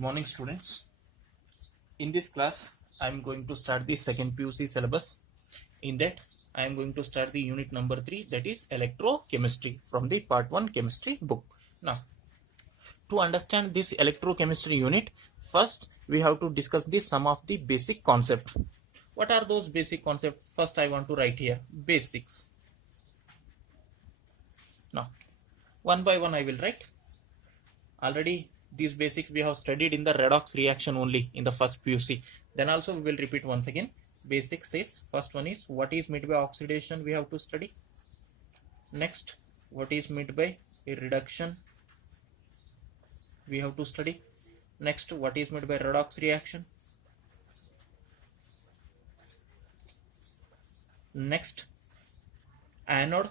morning, students. In this class I am going to start the second PUC syllabus. In that I am going to start the unit number 3, that is electrochemistry, from the part 1 chemistry book. Now, to understand this electrochemistry unit, first we have to discuss some of the basic concepts. What are those basic concepts? First I want to write here basics. Now one by one I will write. Already these basics we have studied in the redox reaction only in the first PUC. Then also we will repeat once again. Basics is, first one is what is meant by oxidation, we have to study. Next, what is meant by a reduction, we have to study. Next, what is meant by redox reaction. Next, anode,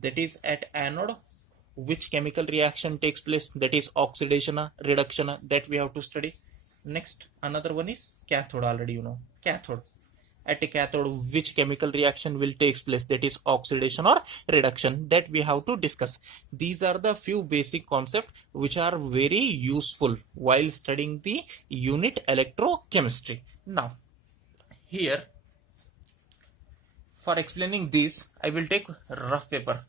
that is at anode which chemical reaction takes place, that is oxidation, reduction, that we have to study. Next, another one is cathode. Already you know cathode. At a cathode which chemical reaction will take place, that is oxidation or reduction, that we have to discuss. These are the few basic concepts which are very useful while studying the unit electrochemistry. Now here, for explaining this, I will take rough paper.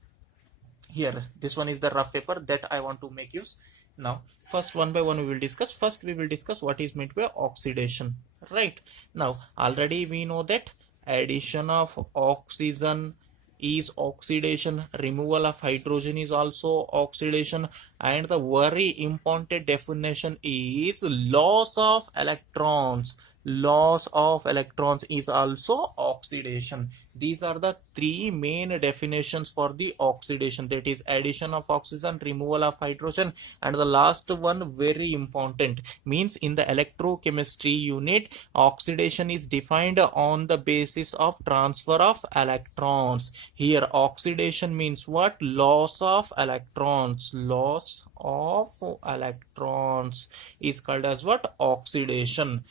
Here, this one is the rough paper that I want to make use. Now, first one by one we will discuss. First we will discuss what is meant by oxidation. Right. Now, already we know that addition of oxygen is oxidation, removal of hydrogen is also oxidation, and the very important definition is loss of electrons. Loss of electrons is also oxidation. These are the three main definitions for the oxidation, that is addition of oxygen, removal of hydrogen, and the last one very important, means in the electrochemistry unit, oxidation is defined on the basis of transfer of electrons. Here oxidation means what? Loss of electrons. Loss of electrons is called as what? Oxidation.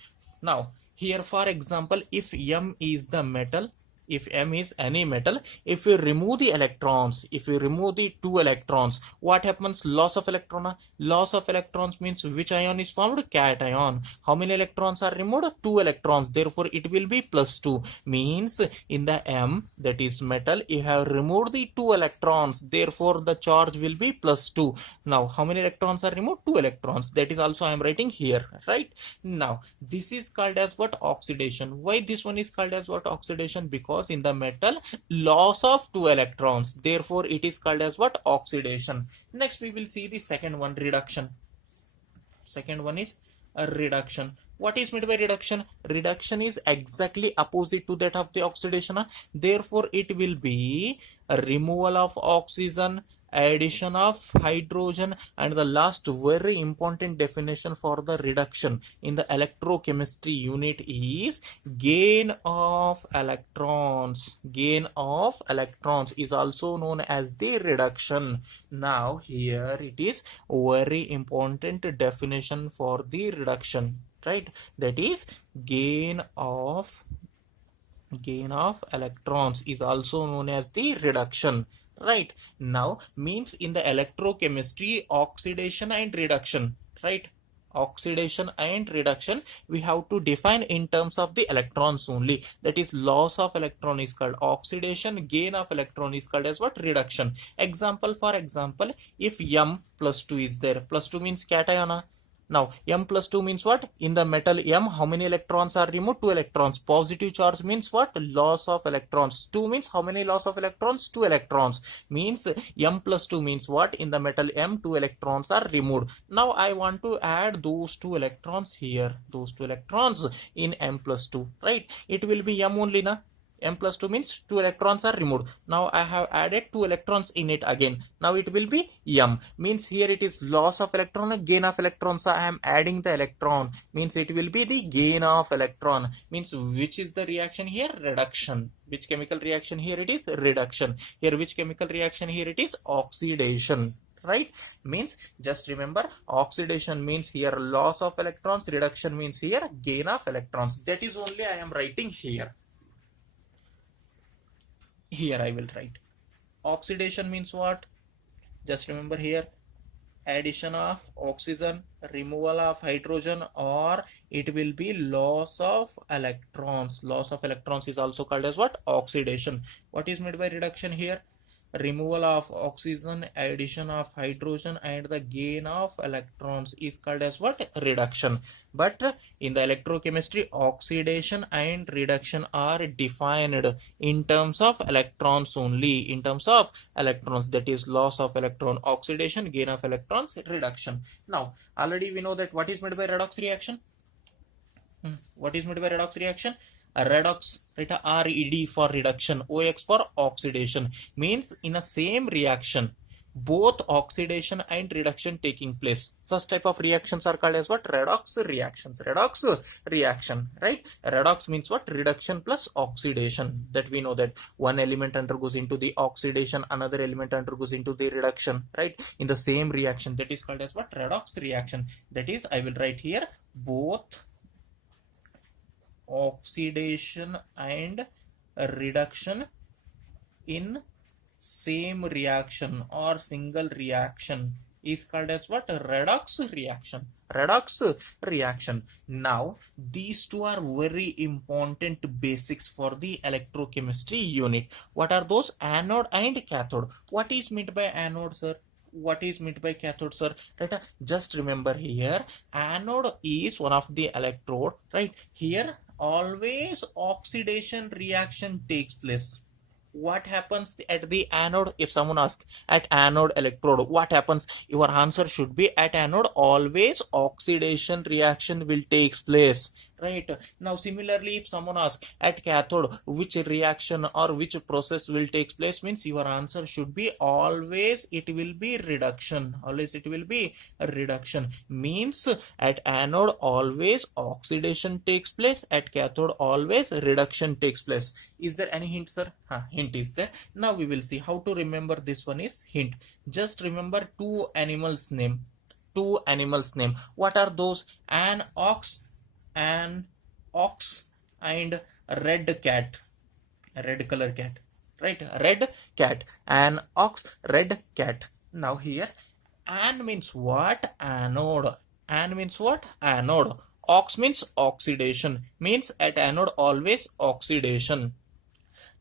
Now here, for example, if M is the metal, if M is any metal, if you remove the electrons, if you remove the 2 electrons, what happens? Loss of electron. Loss of electrons means which ion is formed? Cation. How many electrons are removed? 2 electrons. Therefore it will be +2. Means in the M, that is metal, you have removed the 2 electrons, therefore the charge will be +2. Now how many electrons are removed? 2 electrons. That is also I am writing here, right? Now this is called as what? Oxidation. Why this one is called as what? Oxidation? Because in the metal, loss of 2 electrons, therefore it is called as what? Oxidation. Next we will see the second one, reduction. Second one is a reduction. What is meant by reduction? Reduction is exactly opposite to that of the oxidation. Therefore it will be a removal of oxygen, addition of hydrogen, and the last very important definition for the reduction in the electrochemistry unit is gain of electrons. Gain of electrons is also known as the reduction. Now here it is very important definition for the reduction, right? That is gain of electrons is also known as the reduction. Right. Now means in the electrochemistry, oxidation and reduction, right? Oxidation and reduction we have to define in terms of the electrons only. That is loss of electron is called oxidation, gain of electron is called as what? Reduction. Example, for example, if M +2 is there, +2 means cation. Now M +2 means what? In the metal M, how many electrons are removed? 2 electrons. Positive charge means what? Loss of electrons. 2 means how many loss of electrons? 2 electrons. Means M +2 means what? In the metal M, 2 electrons are removed. Now I want to add those 2 electrons here. Those 2 electrons in M +2, right? It will be M only, na? M +2 means 2 electrons are removed. Now I have added 2 electrons in it again. Now it will be M. Means here it is loss of electron, gain of electrons. I am adding the electron. Means it will be the gain of electron. Means which is the reaction here? Reduction. Which chemical reaction here? It is reduction. Here which chemical reaction here? It is oxidation. Right? Means just remember, oxidation means here loss of electrons, reduction means here gain of electrons. That is only I am writing here. Here I will write oxidation means what? Just remember here addition of oxygen, removal of hydrogen, or it will be loss of electrons. Loss of electrons is also called as what? Oxidation. What is meant by reduction here? Removal of oxygen, addition of hydrogen, and the gain of electrons is called as what? Reduction. But in the electrochemistry, oxidation and reduction are defined in terms of electrons only. In terms of electrons, that is loss of electron, oxidation, gain of electrons, reduction. Now already we know that what is meant by redox reaction. What is meant by redox reaction? A redox, right? RED for reduction, OX for oxidation, means in a same reaction both oxidation and reduction taking place. Such type of reactions are called as what? Redox reactions. Redox reaction, right? Redox means what? Reduction plus oxidation. That we know that one element undergoes into the oxidation, another element undergoes into the reduction, right? In the same reaction, that is called as what? Redox reaction. That is, I will write here, both oxidation and reduction in same reaction or single reaction is called as what? Redox reaction. Redox reaction. Now these two are very important basics for the electrochemistry unit. What are those? Anode and cathode. What is meant by anode, sir? What is meant by cathode, sir? Right? Just remember here, anode is one of the electrode, right? Here always oxidation reaction takes place. What happens at the anode? If someone asks at anode electrode, what happens? Your answer should be at anode always oxidation reaction will take place, right? Now similarly, if someone asks at cathode which reaction or which process will take place, means your answer should be always it will be reduction. Always it will be a reduction. Means at anode always oxidation takes place, at cathode always reduction takes place. Is there any hint, sir? Hint is there. Now we will see how to remember this one is hint. Just remember two animals name. Two animals name. What are those? An ox and red cat. Red color cat. Right? Red cat. An ox, red cat. Now here, an means what? Anode. An means what? Anode. Ox means oxidation. Means at anode always oxidation.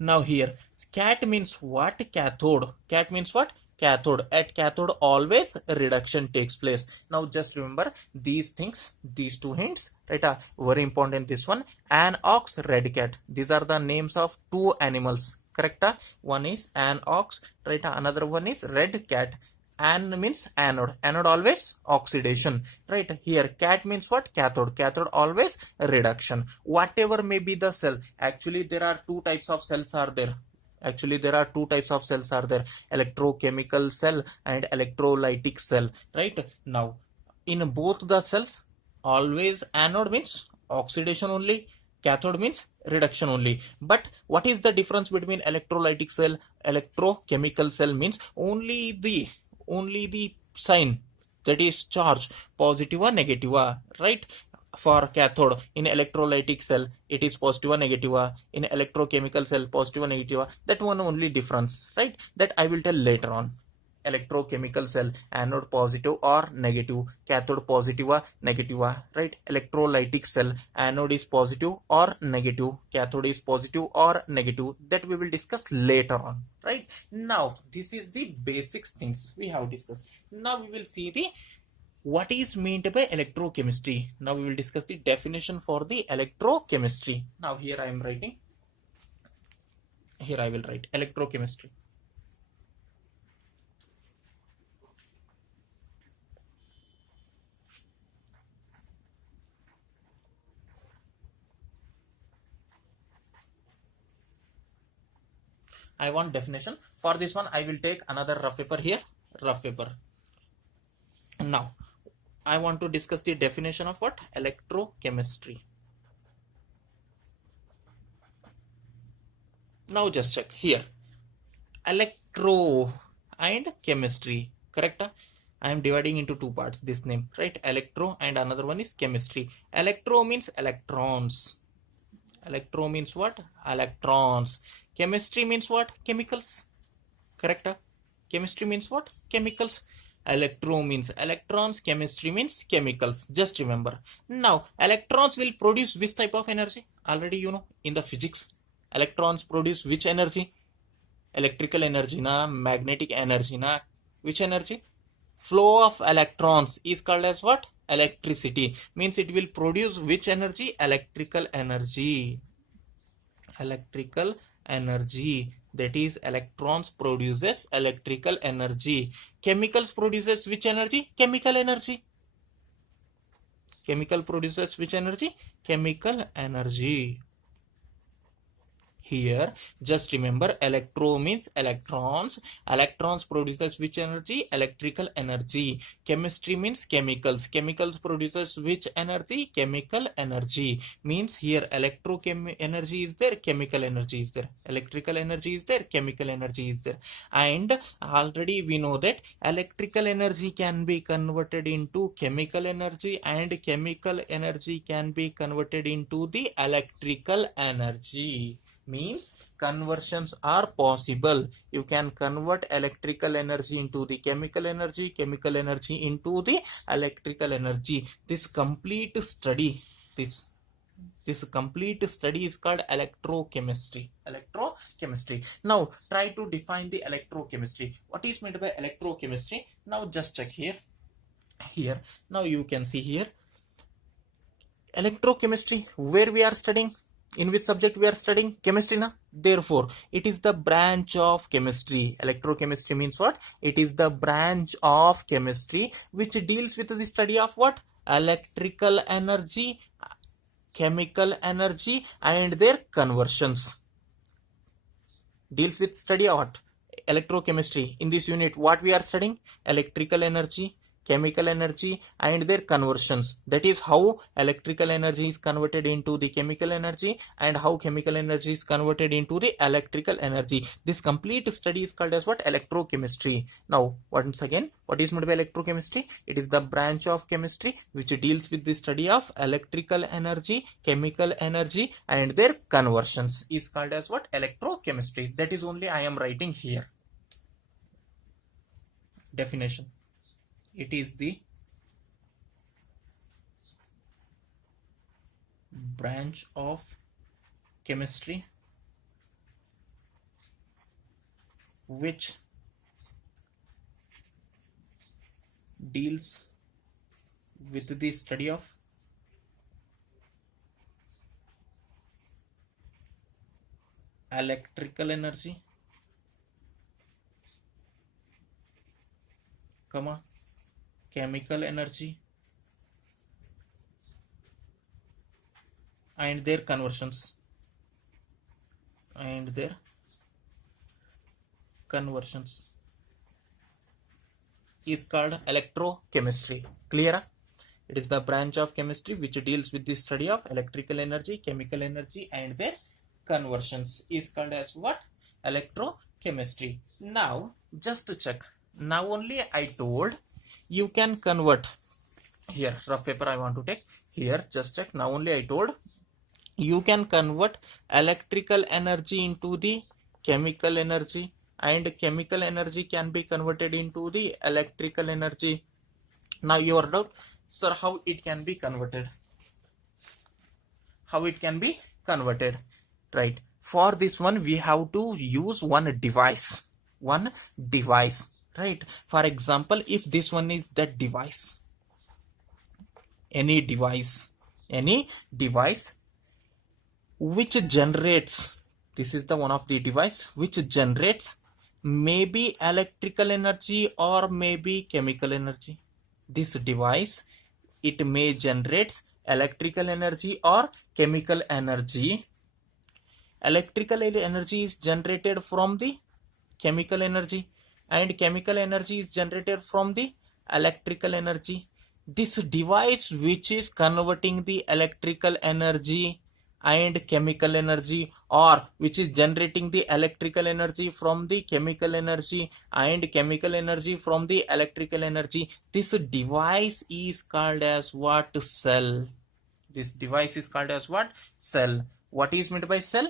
Now here, cat means what? Cathode. Cat means what? Cathode. At cathode always reduction takes place. Now just remember these things, these two hints, right? Very important this one. An ox, red cat. These are the names of two animals. Correct? One is an ox, right? Another one is red cat. An means anode. Anode always oxidation. Right? Here cat means what? Cathode. Cathode always reduction. Whatever may be the cell. Actually there are two types of cells are there. Electrochemical cell and electrolytic cell. Right? Now in both the cells always anode means oxidation only. Cathode means reduction only. But what is the difference between electrolytic cell, electrochemical cell? Means only the sign, that is charge, positive or negative, right? For cathode, in electrolytic cell it is positive or negative, in electrochemical cell positive or negative. That one only difference, right? That I will tell later on. Electrochemical cell, anode positive or negative, cathode positive or negative, right? Electrolytic cell, anode is positive or negative, cathode is positive or negative. That we will discuss later on, right? Now this is the basics things we have discussed. Now we will see the what is meant by electrochemistry. Now we will discuss the definition for the electrochemistry. Now here I am writing, here I will write electrochemistry. I want definition. For this one, I will take another rough paper here. Rough paper. Now, I want to discuss the definition of what? Electrochemistry. Now just check here. Electro and chemistry. Correct? I am dividing into two parts this name. Right? Electro and another one is chemistry. Electro means electrons. Electro means what? Electrons. Chemistry means what? Chemicals. Correct? Chemistry means what? Chemicals. Electro means electrons, chemistry means chemicals. Just remember. Now, electrons will produce which type of energy? Already you know in the physics. Electrons produce which energy? Electrical energy na, magnetic energy na, which energy? Flow of electrons is called as what? Electricity. Means it will produce which energy? Electrical energy. Electrical energy. That is, electrons produces electrical energy. Chemicals produces which energy? Chemical energy. Chemical produces which energy? Chemical energy. Here, just remember, electro means electrons. Electrons produces which energy? Electrical energy. Chemistry means chemicals. Chemicals produces which energy? Chemical energy. Means here energy is there, chemical energy is there. Electrical energy is there, chemical energy is there. And already we know that electrical energy can be converted into chemical energy, and chemical energy can be converted into the electrical energy. Means conversions are possible. You can convert electrical energy into the chemical energy into the electrical energy. This complete study is called electrochemistry. Now try to define the electrochemistry. What is meant by electrochemistry? Now just check here. Now you can see here electrochemistry, where we are studying. In which subject we are studying? Chemistry na? Therefore, it is the branch of chemistry. Electrochemistry means what? It is the branch of chemistry which deals with the study of what? Electrical energy, chemical energy and their conversions. Deals with study of what? Electrochemistry. In this unit, what we are studying? Electrical energy, chemical energy and their conversions. That is how electrical energy is converted into the chemical energy and how chemical energy is converted into the electrical energy. This complete study is called as what? Electrochemistry. Now once again, what is meant by electrochemistry? It is the branch of chemistry which deals with the study of electrical energy, chemical energy and their conversions is called as what? Electrochemistry. That is only I am writing here. Definition. It is the branch of chemistry which deals with the study of electrical energy, chemical energy and their conversions is called electrochemistry. Clear? It is the branch of chemistry which deals with the study of electrical energy, chemical energy and their conversions is called as what? Electrochemistry. Now just to check, now only I told you can convert. Here rough paper I want to take. Here just check, now only I told you can convert electrical energy into the chemical energy and chemical energy can be converted into the electrical energy. Now your doubt, sir, how it can be converted? How it can be converted? Right, for this one we have to use one device. Right, for example, if this one is that device, any device which generates, this is the one of the device which generates maybe electrical energy or maybe chemical energy. This device, it may generate electrical energy or chemical energy. Electrical energy is generated from the chemical energy and chemical energy is generated from the electrical energy. This device which is converting the electrical energy and chemical energy, or which is generating the electrical energy from the chemical energy and chemical energy from the electrical energy, this device is called as what? Cell. This device is called as what? Cell. What is meant by cell?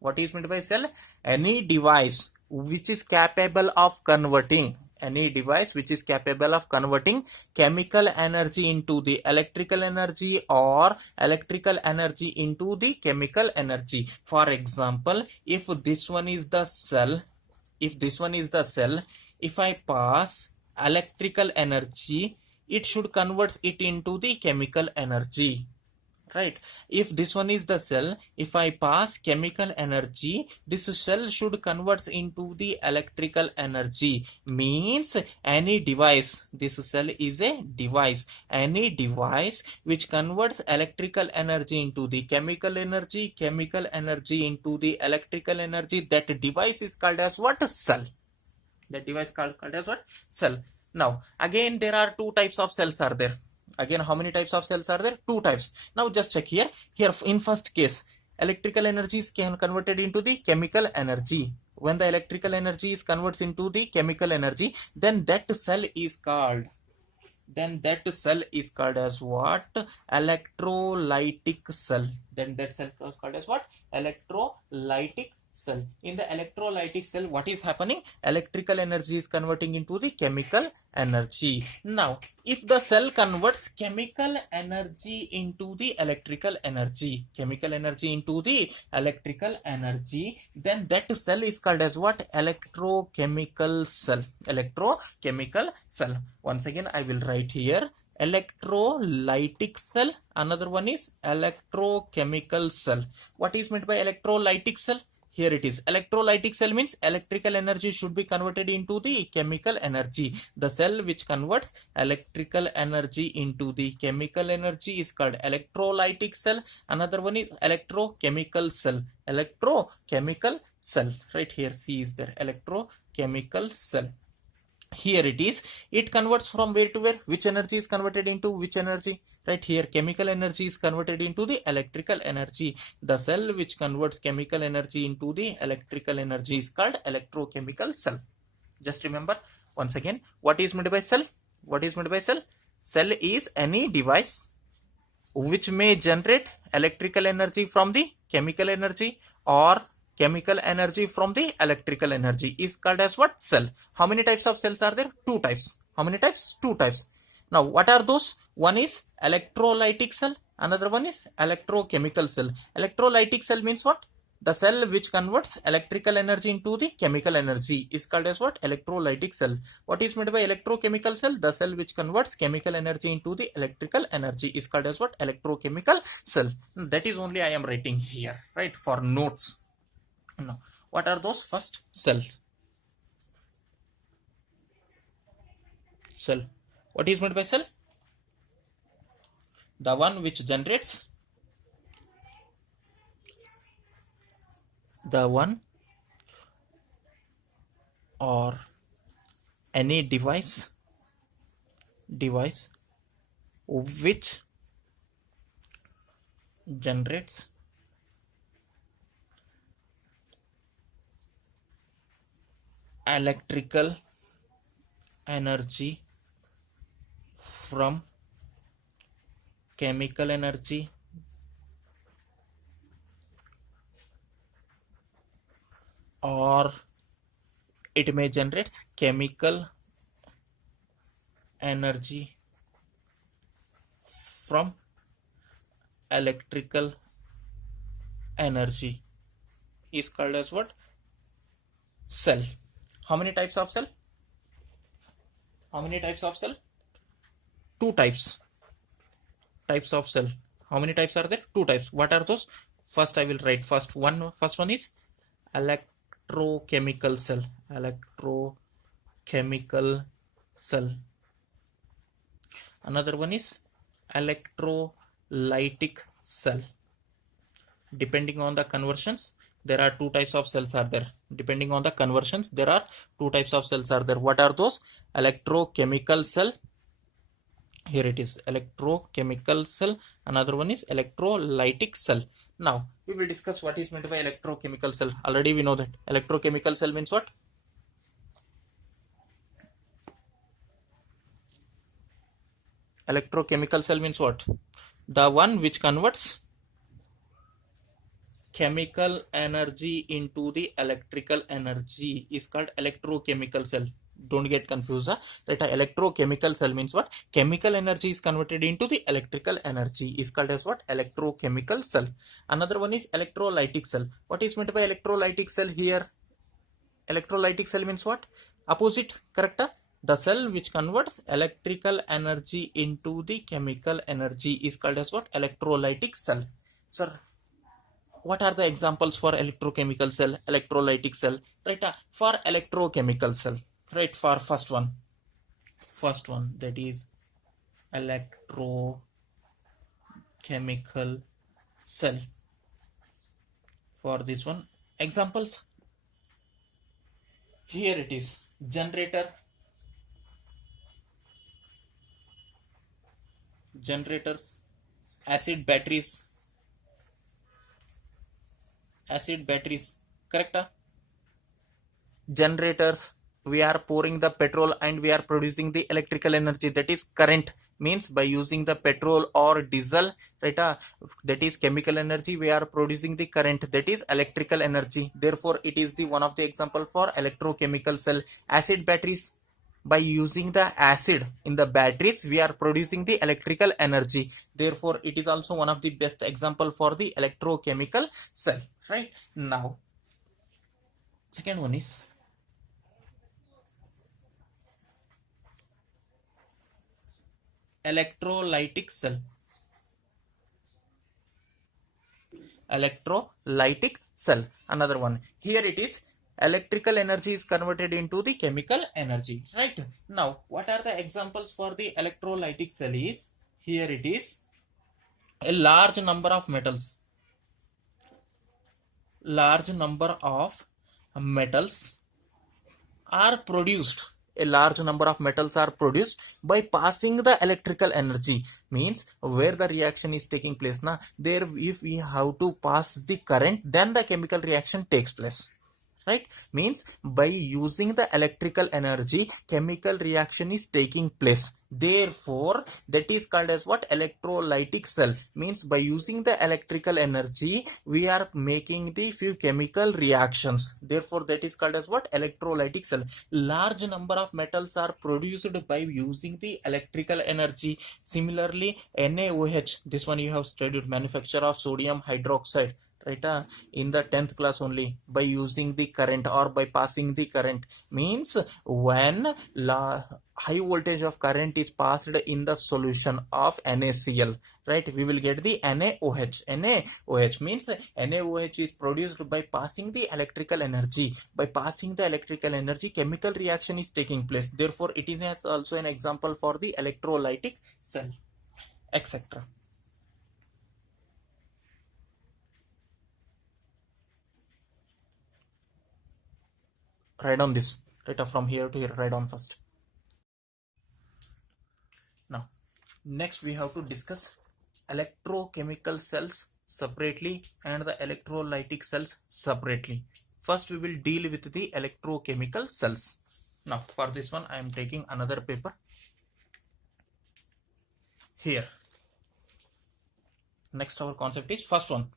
What is meant by cell? Any device which is capable of converting Any device which is capable of converting chemical energy into the electrical energy or electrical energy into the chemical energy. For example, if this one is the cell, if I pass electrical energy, it should convert it into the chemical energy. Right? If this one is the cell, if I pass chemical energy, this cell should convert into the electrical energy. Means any device, this cell is a device, any device which converts electrical energy into the chemical energy into the electrical energy, that device is called as what? Cell. That device called as what? Cell. Now again, there are two types of cells are there. Again, how many types of cells are there? Two types. Now just check here. Here in first case, electrical energy is converted into the chemical energy. When the electrical energy is converts into the chemical energy, then that cell is called as what? Electrolytic cell. Then that cell is called as what? Electrolytic cell. In the electrolytic cell, what is happening? Electrical energy is converting into the chemical energy. Now, if the cell converts chemical energy into the electrical energy, then that cell is called as what? Electrochemical cell. Electrochemical cell. Once again, I will write here electrolytic cell. Another one is electrochemical cell. What is meant by electrolytic cell? Here it is. Electrolytic cell means electrical energy should be converted into the chemical energy. The cell which converts electrical energy into the chemical energy is called electrolytic cell. Another one is electrochemical cell. Electrochemical cell. Right here, C is there. Electrochemical cell. Here it is. It converts from where to where? Which energy is converted into which energy? Right here, chemical energy is converted into the electrical energy. The cell which converts chemical energy into the electrical energy is called electrochemical cell. Just remember once again, what is meant by cell? What is meant by cell? Cell is any device which may generate electrical energy from the chemical energy or chemical energy from the electrical energy is called as what? Cell. How many types of cells are there? Two types. How many types? Two types. Now what are those? One is electrolytic cell, another one is electrochemical cell. Electrolytic cell means what? The cell which converts electrical energy into the chemical energy is called as what? Electrolytic cell. What is meant by electrochemical cell? The cell which converts chemical energy into the electrical energy is called as what? Electrochemical cell. That is only I am writing here, right, for notes. Now, what are those? First, cells. Cell. What is meant by cell? The one which generates, the one or any device which generates electrical energy from chemical energy or it may generate chemical energy from electrical energy is called as what? Cell. How many types of cell? How many types of cell? Two types. Types of cell. How many types are there? Two types. What are those? First I will write first one is electrochemical cell. Electrochemical cell. Another one is electrolytic cell. Depending on the conversions, there are two types of cells are there. Depending on the conversions, there are two types of cells are there. What are those? Electrochemical cell. Here it is, electrochemical cell. Another one is electrolytic cell. Now we will discuss what is meant by electrochemical cell. Already we know that electrochemical cell means what? Electrochemical cell means what? The one which converts chemical energy into the electrical energy is called electrochemical cell. Don't get confused. Right? Electrochemical cell means what? Chemical energy is converted into the electrical energy is called as what? Electrochemical cell. Another one is electrolytic cell. What is meant by electrolytic cell here? Electrolytic cell means what? Opposite, correct? The cell which converts electrical energy into the chemical energy is called as what? Electrolytic cell. Sir, what are the examples for electrochemical cell, electrolytic cell? Right? For electrochemical cell, right? For first one, that is electrochemical cell. For this one, examples. Here it is: generators, acid batteries, correct? Generators, we are pouring the petrol and we are producing the electrical energy, that is current. Means by using the petrol or diesel, right? That is chemical energy, we are producing the current, that is electrical energy. Therefore it is the one of the example for electrochemical cell. Acid batteries, by using the acid in the batteries we are producing the electrical energy. Therefore it is also one of the best example for the electrochemical cell. Right? Now second one is electrolytic cell. Electrolytic cell, another one. Here it is, electrical energy is converted into the chemical energy. Right? Now what are the examples for the electrolytic cell is, here it is, a large number of metals are produced. A large number of metals are produced by passing the electrical energy. Means where the reaction is taking place, there if we have to pass the current, then the chemical reaction takes place. Right? Means by using the electrical energy, chemical reaction is taking place. Therefore that is called as what? Electrolytic cell. Means by using the electrical energy we are making the few chemical reactions. Therefore that is called as what? Electrolytic cell. Large number of metals are produced by using the electrical energy. Similarly NaOH, this one you have studied, manufacture of sodium hydroxide, right? In the 10th class only, by using the current or by passing the current. Means when high voltage of current is passed in the solution of NaCl, right, we will get the NaOH. NaOH means NaOH is produced by passing the electrical energy. By passing the electrical energy, chemical reaction is taking place. Therefore it is also an example for the electrolytic cell, etc. Write on this, right? From here to here, write on first. Now next we have to discuss electrochemical cells separately and the electrolytic cells separately. First we will deal with the electrochemical cells. Now for this one I am taking another paper. Here next our concept is first one.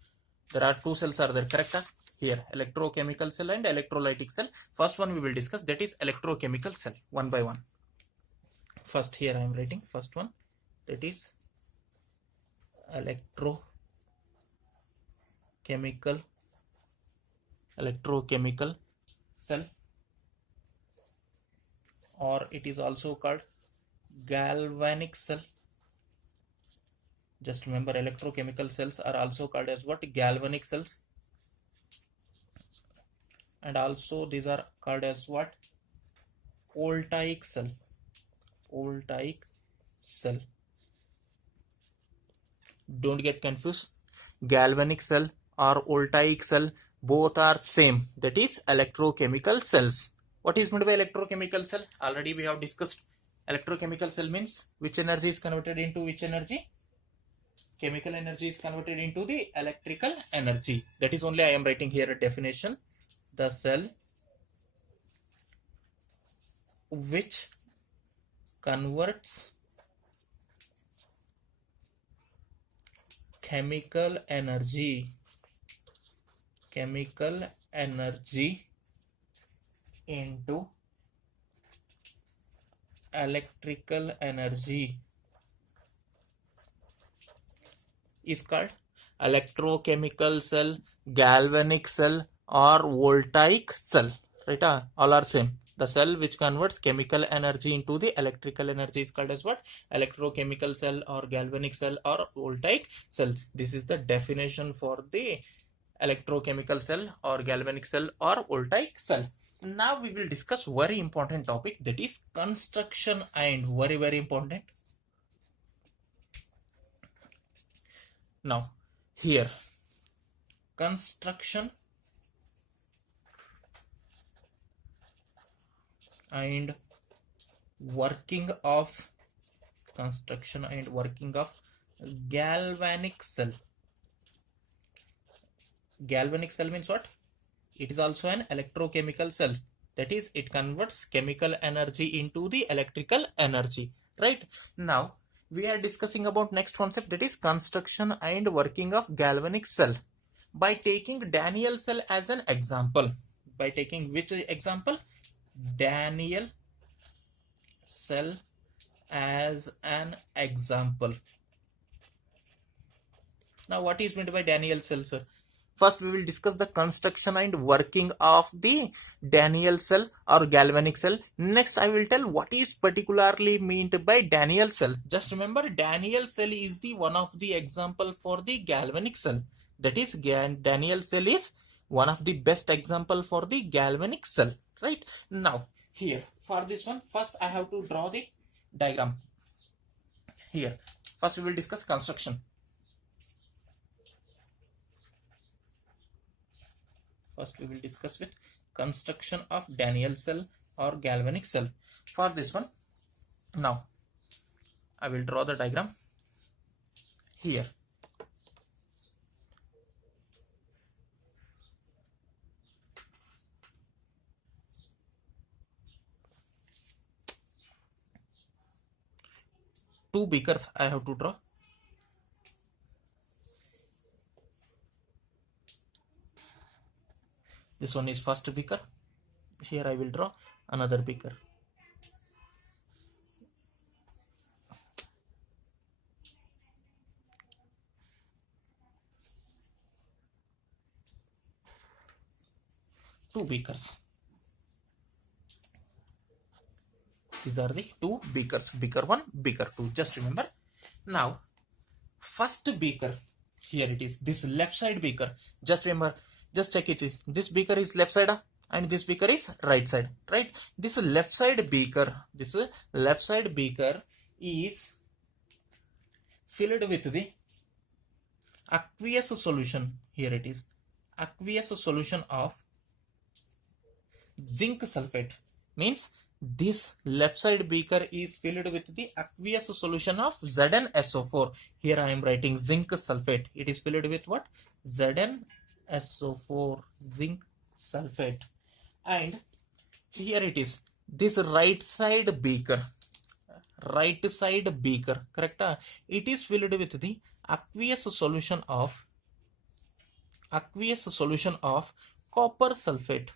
There are two cells are there, correct? Here electrochemical cell and electrolytic cell. First one we will discuss, that is electrochemical cell, one by one. First here I am writing first one, that is electrochemical cell, or it is also called galvanic cell. Just remember, electrochemical cells are also called as what? Galvanic cells. And also these are called as what? Voltaic cell. Don't get confused. Galvanic cell or voltaic cell, both are same, that is electrochemical cells. What is meant by electrochemical cell? Already we have discussed. Electrochemical cell means which energy is converted into which energy? Chemical energy is converted into the electrical energy. That is only I am writing here a definition. The cell which converts chemical energy into electrical energy is called electrochemical cell, galvanic cell, or voltaic cell. Right? All are same. The cell which converts chemical energy into the electrical energy is called as what? Electrochemical cell or galvanic cell or voltaic cell. This is the definition for the electrochemical cell or galvanic cell or voltaic cell. Now we will discuss very important topic, that is construction, and very important. Now here, construction and working of galvanic cell. Galvanic cell means what? It is also an electrochemical cell. That is, it converts chemical energy into the electrical energy. Right? Now we are discussing about next concept, that is construction and working of galvanic cell. By taking Daniell cell as an example. By taking which example? Daniell cell as an example. Now what is meant by Daniell cell, sir? First we will discuss the construction and working of the Daniell cell or galvanic cell. Next I will tell what is particularly meant by Daniell cell. Just remember, Daniell cell is the one of the example for the galvanic cell. That is, Daniell cell is one of the best example for the galvanic cell. Right? Now here, for this one, first I have to draw the diagram. Here first we will discuss construction. First we will discuss with construction of Daniell cell or galvanic cell. For this one, now I will draw the diagram here. Two beakers I have to draw. This one is first beaker. Here I will draw another beaker. Two beakers. These are the two beakers. Beaker 1, beaker 2. Just remember. Now, first beaker. Here it is. This left side beaker. Just remember. Just check it. This beaker is left side and this beaker is right side. Right? This left side beaker is filled with the aqueous solution. Here it is. Aqueous solution of zinc sulfate. Means this left side beaker is filled with the aqueous solution of ZnSO4. Here I am writing zinc sulfate. It is filled with what? ZnSO4, zinc sulfate. And here it is. This right side beaker, correct? It is filled with the aqueous solution of copper sulfate.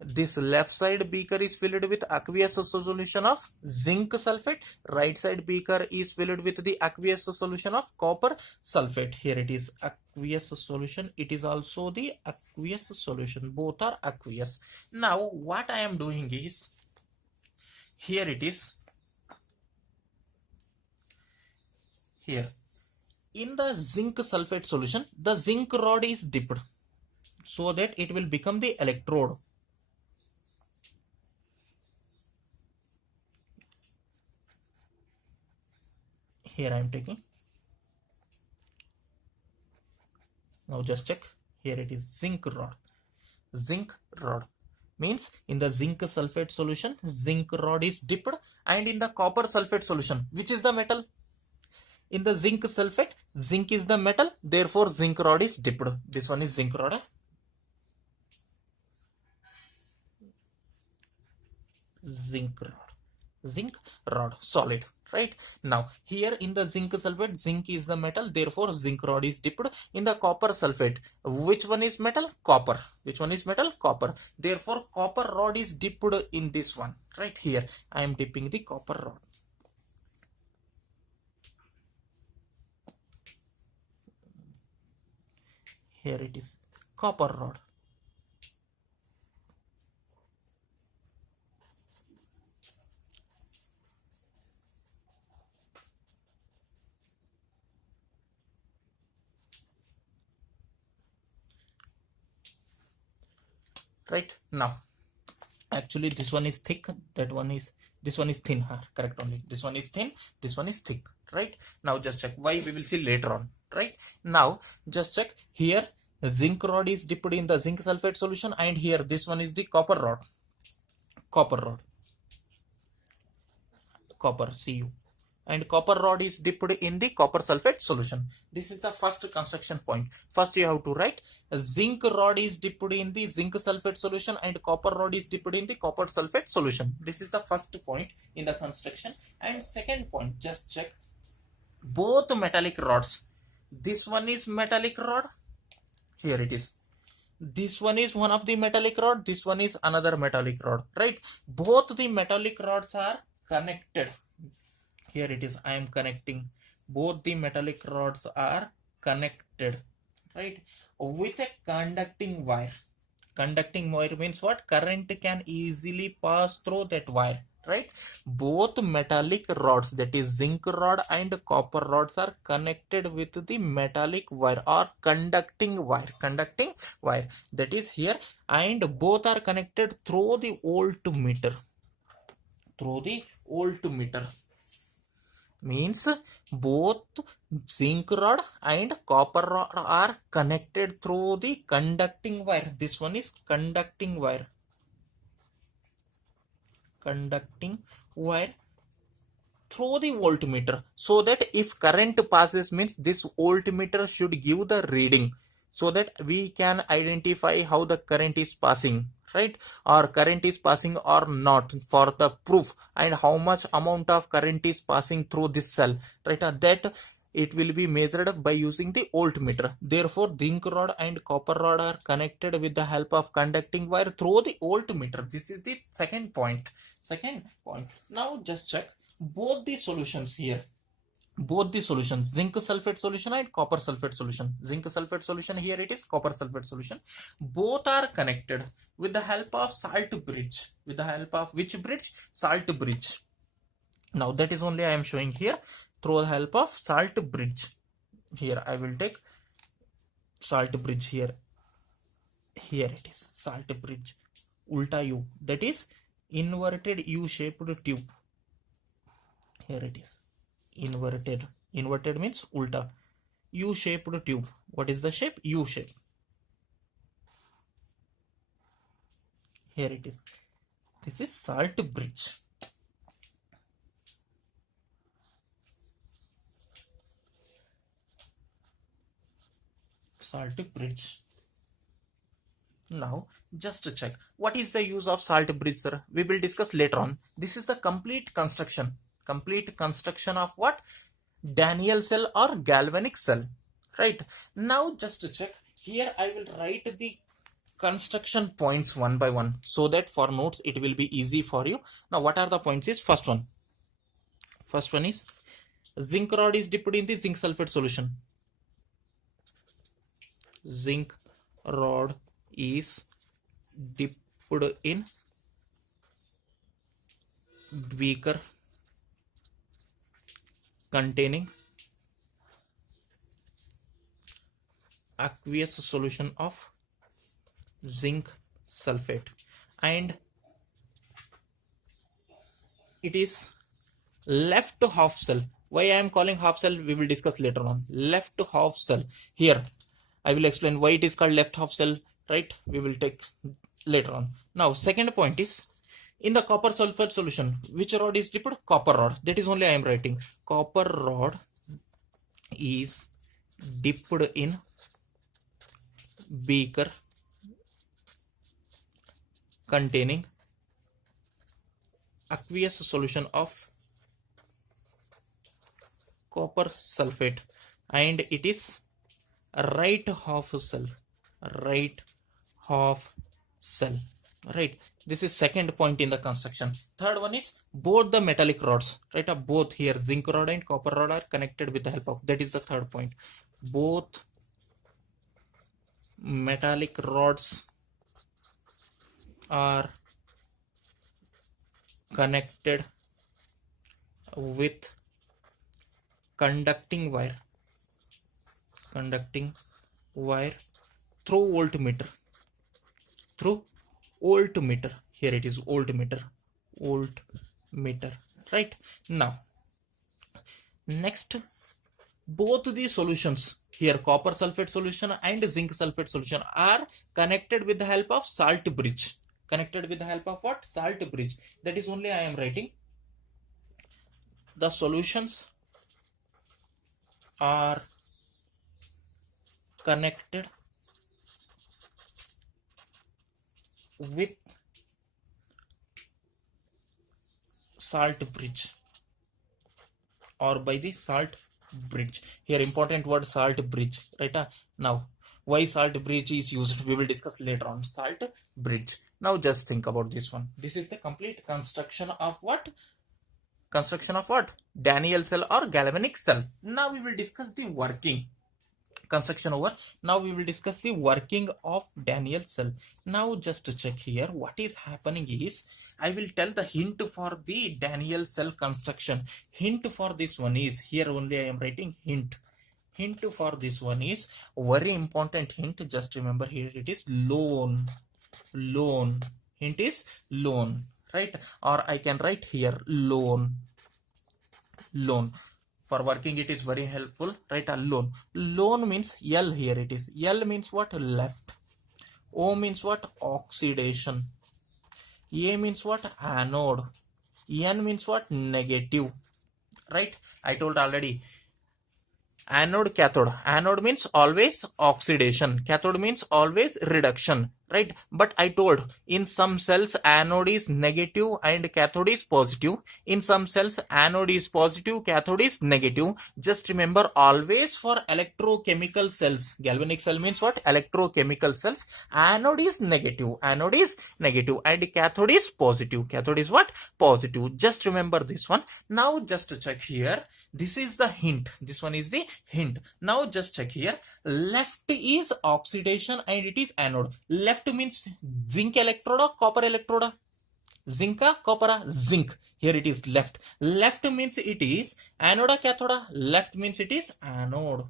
This left side beaker is filled with aqueous solution of zinc sulfate. Right side beaker is filled with the aqueous solution of copper sulfate. Here it is aqueous solution. It is also the aqueous solution. Both are aqueous. Now what I am doing is, here it is. Here in the zinc sulfate solution, the zinc rod is dipped so that it will become the electrode. Here I am taking. Now just check. Here it is zinc rod. Zinc rod means in the zinc sulfate solution, zinc rod is dipped, and in the copper sulfate solution, which is the metal? In the zinc sulfate, zinc is the metal, therefore zinc rod is dipped. This one is zinc rod. Zinc rod solid. Right. Now here in the zinc sulfate, zinc is the metal, therefore zinc rod is dipped. In the copper sulfate, which one is metal? Copper. Which one is metal? Copper. Therefore copper rod is dipped in this one. Right here I am dipping the copper rod. Here it is, copper rod. Right. Now actually this one is thick, that one is, this one is thin. Correct only, this one is thin, this one is thick. Right. Now just check why, we will see later on. Right. Now just check here, zinc rod is dipped in the zinc sulfate solution, and here this one is the copper rod. Copper rod, copper Cu, and copper rod is dipped in the copper sulfate solution. This is the first construction point. First you have to write zinc rod is dipped in the zinc sulfate solution and copper rod is dipped in the copper sulfate solution. This is the first point in the construction. And second point, just check both metallic rods. This one is metallic rod, here it is. This one is one of the metallic rod, this one is another metallic rod. Right. Both the metallic rods are connected. Here it is, I am connecting. Both the metallic rods are connected, right, with a conducting wire. Conducting wire means what? Current can easily pass through that wire. Right. Both metallic rods, that is zinc rod and copper rods, are connected with the metallic wire or conducting wire. Conducting wire, that is here, and both are connected through the voltmeter. Through the voltmeter means both zinc rod and copper rod are connected through the conducting wire. This one is conducting wire. Conducting wire through the voltmeter, so that if current passes, means this voltmeter should give the reading, so that we can identify how the current is passing. Right, or current is passing or not, for the proof, and how much amount of current is passing through this cell. Right, that it will be measured by using the voltmeter. Therefore zinc rod and copper rod are connected with the help of conducting wire through the voltmeter. This is the second point. Now just check both the solutions here. Both the solutions, zinc sulfate solution and copper sulfate solution. Zinc sulfate solution, here it is, copper sulfate solution. Both are connected with the help of salt bridge. With the help of which bridge? Salt bridge. Now that is only I am showing here, through the help of salt bridge. Here I will take salt bridge here. Here it is, salt bridge. Ulta U, that is inverted U-shaped tube. Here it is. Inverted means ulta. U-shaped tube. What is the shape? U shape. Here it is. This is salt bridge. Salt bridge. Now just check what is the use of salt bridge, sir. We will discuss later on. This is the complete construction. Complete construction of what? Daniell cell or galvanic cell. Right. Now just check here, I will write the construction points one by one, so that for notes it will be easy for you. Now what are the points is, first one is zinc rod is dipped in the zinc sulfate solution. Zinc rod is dipped in beaker containing aqueous solution of zinc sulfate, and it is left half cell. Why I am calling half cell, we will discuss later on. Left half cell, here I will explain why it is called left half cell. Right, we will take later on. Now second point is, in the copper sulfate solution, which rod is dipped? Copper rod. That is only I am writing. Copper rod is dipped in beaker containing aqueous solution of copper sulfate, and it is right half cell, right half cell, right? This is second point in the construction. Third one is both the metallic rods, right? Both here zinc rod and copper rod are connected with the help of, that is the third point. Both metallic rods are connected with conducting wire through voltmeter, here it is voltmeter, right? Now next, both the solutions here, copper sulfate solution and zinc sulfate solution, are connected with the help of salt bridge. Connected with the help of what? Salt bridge. That is only I am writing. The solutions are connected with salt bridge or by the salt bridge. Here important word, salt bridge, right? Now why salt bridge is used, we will discuss later on. Salt bridge. Now just think about this one. This is the complete construction of what? Construction of what? Daniell cell or galvanic cell. Now we will discuss the working. Construction over. Now we will discuss the working of Daniell cell. Now just to check here, what is happening is, I will tell the hint for the Daniell cell construction. Hint for this one is, here only I am writing hint. Hint for this one is very important hint. Just remember, here it is lone. Hint is lone, right? Or I can write here lone. For working it is very helpful, right? Lone means L, here it is. L means what? Left. O means what? Oxidation. A means what? Anode. N means what? Negative, right? I told already. Anode, cathode. Anode means always oxidation. Cathode means always reduction, right? But I told in some cells anode is negative and cathode is positive. In some cells anode is positive, cathode is negative. Just remember, always for electrochemical cells, galvanic cell means what? Electrochemical cells, anode is negative and cathode is positive. Cathode is what? Positive. Just remember this one. Now just to check here, this is the hint. This one is the hint. Now just check here. Left is oxidation and it is anode. Left means zinc electrode or copper electrode? Zinc, copper, zinc. Here it is left. Left means it is anode or cathode? Left means it is anode.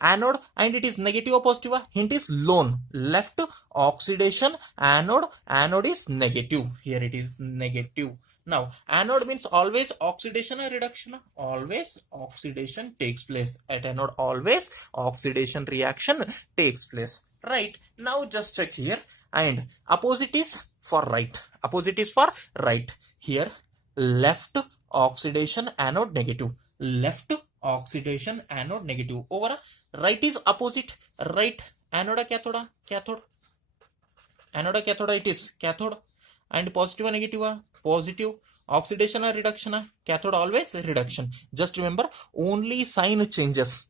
Anode, and it is negative or positive? Hint is lone. Left, oxidation, anode is negative. Here it is negative. Now, anode means always oxidation or reduction? Always oxidation takes place. At anode, always oxidation reaction takes place. Right? Now, just check here. And opposite is for right. Opposite is for right. Here, left oxidation, anode negative. Left oxidation, anode negative. Over right is opposite. Right, anode or cathode? Cathode. Anode or cathode? It is cathode. And positive or negative? Positive. Oxidation or reduction? Cathode always reduction. Just remember, only sign changes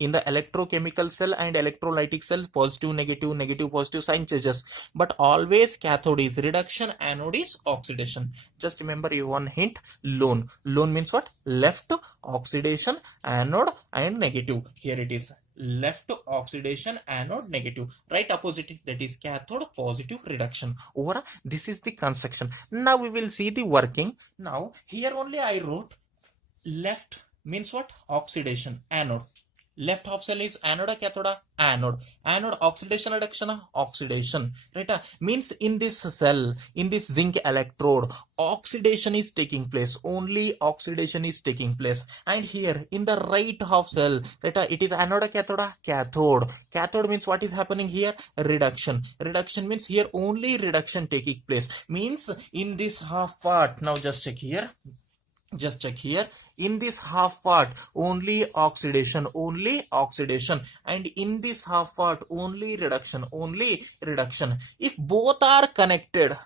in the electrochemical cell and electrolytic cell. Positive, negative, positive sign changes. But always cathode is reduction, anode is oxidation. Just remember your one hint, lone. Lone means what? Left oxidation, anode and negative. Here it is. Left oxidation, anode negative. Right opposite, that is cathode, positive, reduction. Over, this is the construction. Now we will see the working. Now here only I wrote left means what? Oxidation, anode. Left half cell is anode or cathode? Anode. Anode, oxidation, reduction, oxidation. Right? Means in this cell, in this zinc electrode, oxidation is taking place. Only oxidation is taking place. And here in the right half cell, right, it is anode or cathode? Cathode. Cathode means what is happening here? Reduction. Reduction means here only reduction taking place. Means in this half part, now just check here. Just check here. In this half part only oxidation, and in this half part only reduction, If both are connected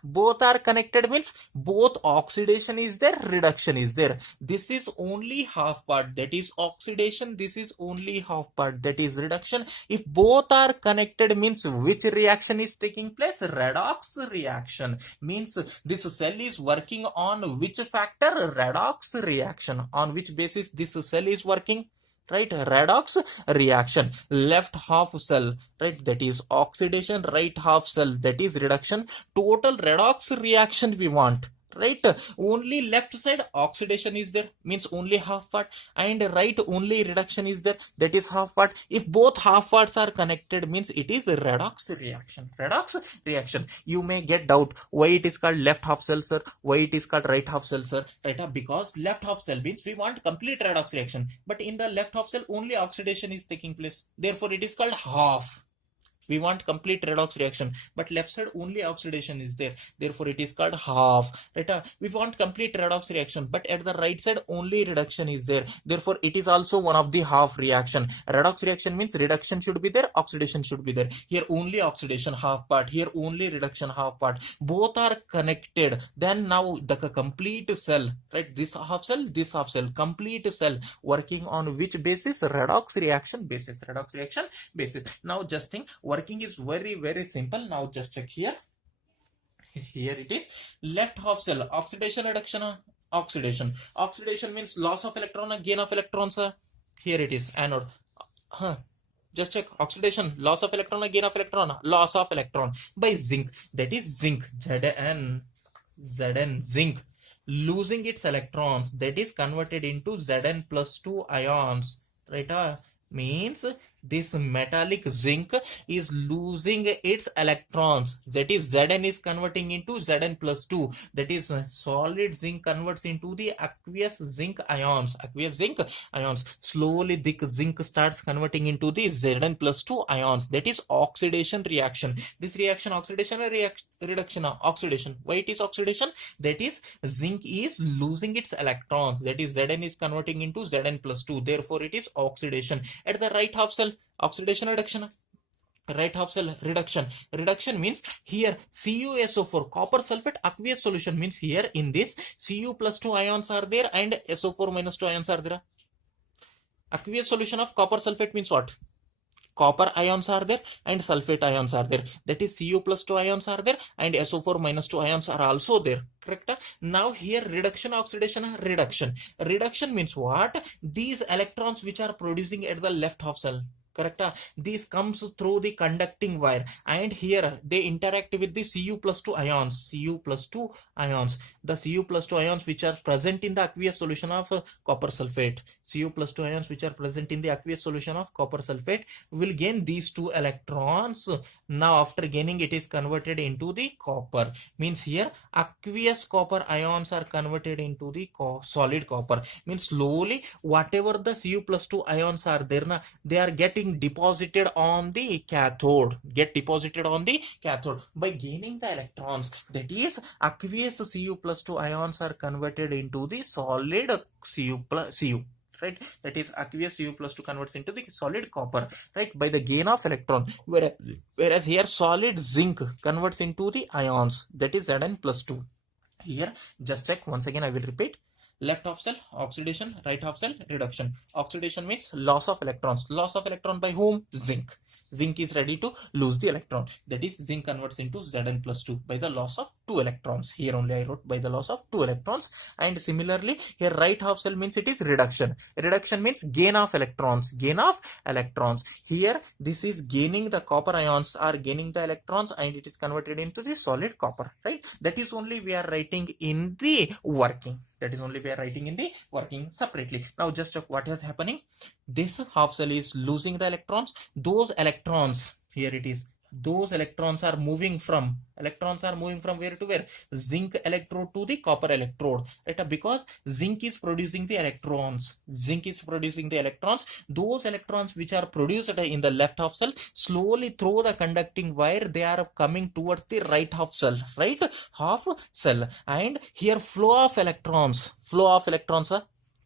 means both oxidation is there, reduction is there. This is only half part, that is oxidation. This is only half part, that is reduction. If both are connected means which reaction is taking place? Redox reaction. Means this cell is working on which factor? Redox reaction. On which basis this cell is working? Right, redox reaction. Left half cell, right, that is oxidation. Right half cell, that is reduction. Total redox reaction we want, right? Only left side oxidation is there, means only half part, and right only reduction is there, that is half part. If both half parts are connected means it is a redox reaction. You may get doubt why it is called left half cell, sir, why it is called right half cell, sir, right? Because left half cell means we want complete redox reaction, but in the left half cell only oxidation is taking place, therefore it is called half. We want complete redox reaction, but left side only oxidation is there, therefore it is called half, right? We want complete redox reaction, but at the right side only reduction is there, therefore it is also one of the half reaction. Redox reaction means reduction should be there, oxidation should be there. Here only oxidation half part, here only reduction half part. Both are connected, then now the complete cell, right? This half cell, complete cell working on which basis? Redox reaction basis. Now just think, working is very simple. Now just check here. Here it is. Left half cell, oxidation, reduction, oxidation. Oxidation means loss of electron, gain of electrons. Here it is, anode. Just check, oxidation, loss of electron, gain of electron, loss of electron by zinc, that is zinc, Zn, zinc, losing its electrons, that is converted into Zn+2 ions, right? Means this metallic zinc is losing its electrons, that is Zn is converting into Zn+2, that is solid zinc converts into the aqueous zinc ions, slowly the zinc starts converting into the Zn+2 ions, that is oxidation reaction. This reaction, oxidation or reduction? Oxidation. Why it is oxidation? That is zinc is losing its electrons, that is Zn is converting into Zn+2, therefore it is oxidation. At the right half cell, oxidation, reduction? Right half cell, reduction. Reduction means here CuSO4, copper sulfate aqueous solution, means here in this Cu+2 ions are there and SO4-2 ions are there. Aqueous solution of copper sulfate means what? Copper ions are there and sulfate ions are there, that is Cu+2 ions are there and SO4-2 ions are also there, correct? Now here reduction, oxidation, reduction. Reduction means what? These electrons which are producing at the left half cell, correct? This comes through the conducting wire and here they interact with the Cu+2 ions, the Cu+2 ions which are present in the aqueous solution of copper sulfate. Cu+2 ions which are present in the aqueous solution of copper sulfate will gain these 2 electrons. Now after gaining, it is converted into the copper, means here aqueous copper ions are converted into the solid copper, means slowly whatever the Cu+2 ions are there, they are getting deposited on the cathode, by gaining the electrons, that is aqueous Cu+2 ions are converted into the solid Cu, right? That is aqueous Cu+2 converts into the solid copper, right, by the gain of electron, whereas here solid zinc converts into the ions, that is Zn+2. Here just check once again, I will repeat. Left half cell, oxidation. Right half cell, reduction. Oxidation means loss of electrons. Loss of electron by whom? Zinc. Zinc is ready to lose the electron, that is zinc converts into Zn+2 by the loss of 2 electrons. Here only I wrote by the loss of 2 electrons. And similarly here right half cell means it is reduction. Reduction means gain of electrons, Here this is gaining, the copper ions are gaining the electrons and it is converted into the solid copper, right? That is only we are writing in the working. Separately. Now just check what is happening. This half cell is losing the electrons. Those electrons, here it is, those electrons are moving from where to where? Zinc electrode to the copper electrode, right? Because zinc is producing the electrons. Those electrons which are produced in the left half cell, slowly through the conducting wire, they are coming towards the right half cell. And here flow of electrons,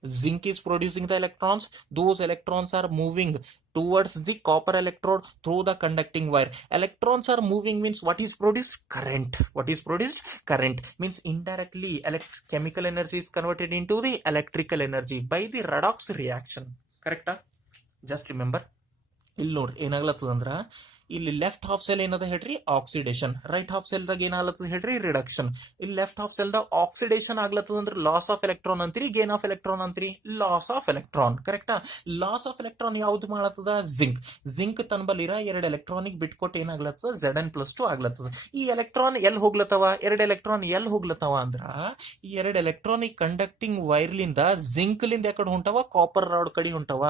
zinc is producing the electrons. Those electrons are moving towards the copper electrode through the conducting wire. Electrons are moving means what is produced? Current. Current means indirectly chemical energy is converted into the electrical energy by the redox reaction. Correct? Just remember, ಇಲ್ಲಿ ನೋಡ್ರಿ ಏನಾಗ್ಲತ್ತದ ಅಂದ್ರ ಇಲ್ಲಿ left half cell ಏನದ ಹೇಳ್ರಿ oxidation, right half cell ದಾಗ ಏನಾಗ್ಲತ್ತದ ಹೇಳ್ರಿ reduction. ಇಲ್ಲಿ left half cell ದಾಗ ಆಕ್ಸಿಡೇಷನ್ ಆಗ್ಲತ್ತದ ಅಂದ್ರೆ ಲಾಸ್ ಆಫ್ ಎಲೆಕ್ಟ್ರಾನ್ ಅಂತೀರಿ, ಗೇನ್ ಆಫ್ ಎಲೆಕ್ಟ್ರಾನ್ ಅಂತೀರಿ, ಲಾಸ್ ಆಫ್ ಎಲೆಕ್ಟ್ರಾನ್. ಕರೆಕ್ಟಾ? ಲಾಸ್ ಆಫ್ ಎಲೆಕ್ಟ್ರಾನ್ ಯಾವ್ದು ಮಾಡತ್ತದ? ಜಿಂಕ್ ತನ್ಬಲ್ಲಿರ ಎರಡು ಎಲೆಕ್ಟ್ರಾನಿಕ್ ಬಿಟ್ಕೊಟ್ಟು ಏನಾಗ್ಲತ್ತದ Zn+2 ಆಗ್ಲತ್ತದ. ಈ ಎಲೆಕ್ಟ್ರಾನ್ ಎಲ್ಲಿ ಹೋಗ್ಲತ್ತವ? ಎರಡು ಎಲೆಕ್ಟ್ರಾನ್ ಎಲ್ಲಿ ಹೋಗ್ಲತ್ತವ ಅಂದ್ರ ಈ ಎರಡು ಎಲೆಕ್ಟ್ರಾನಿಕ್ ಕಂಡಕ್ಟಿಂಗ್ ವೈರ್ ಲಿಂದ ಜಿಂಕ್ ಲಿಂದ ಯಾಕಡೆ ಹೊಂಟವ? ಕಾಪರ್ ರಾಡ್ ಕಡೆ ಹೊಂಟವ.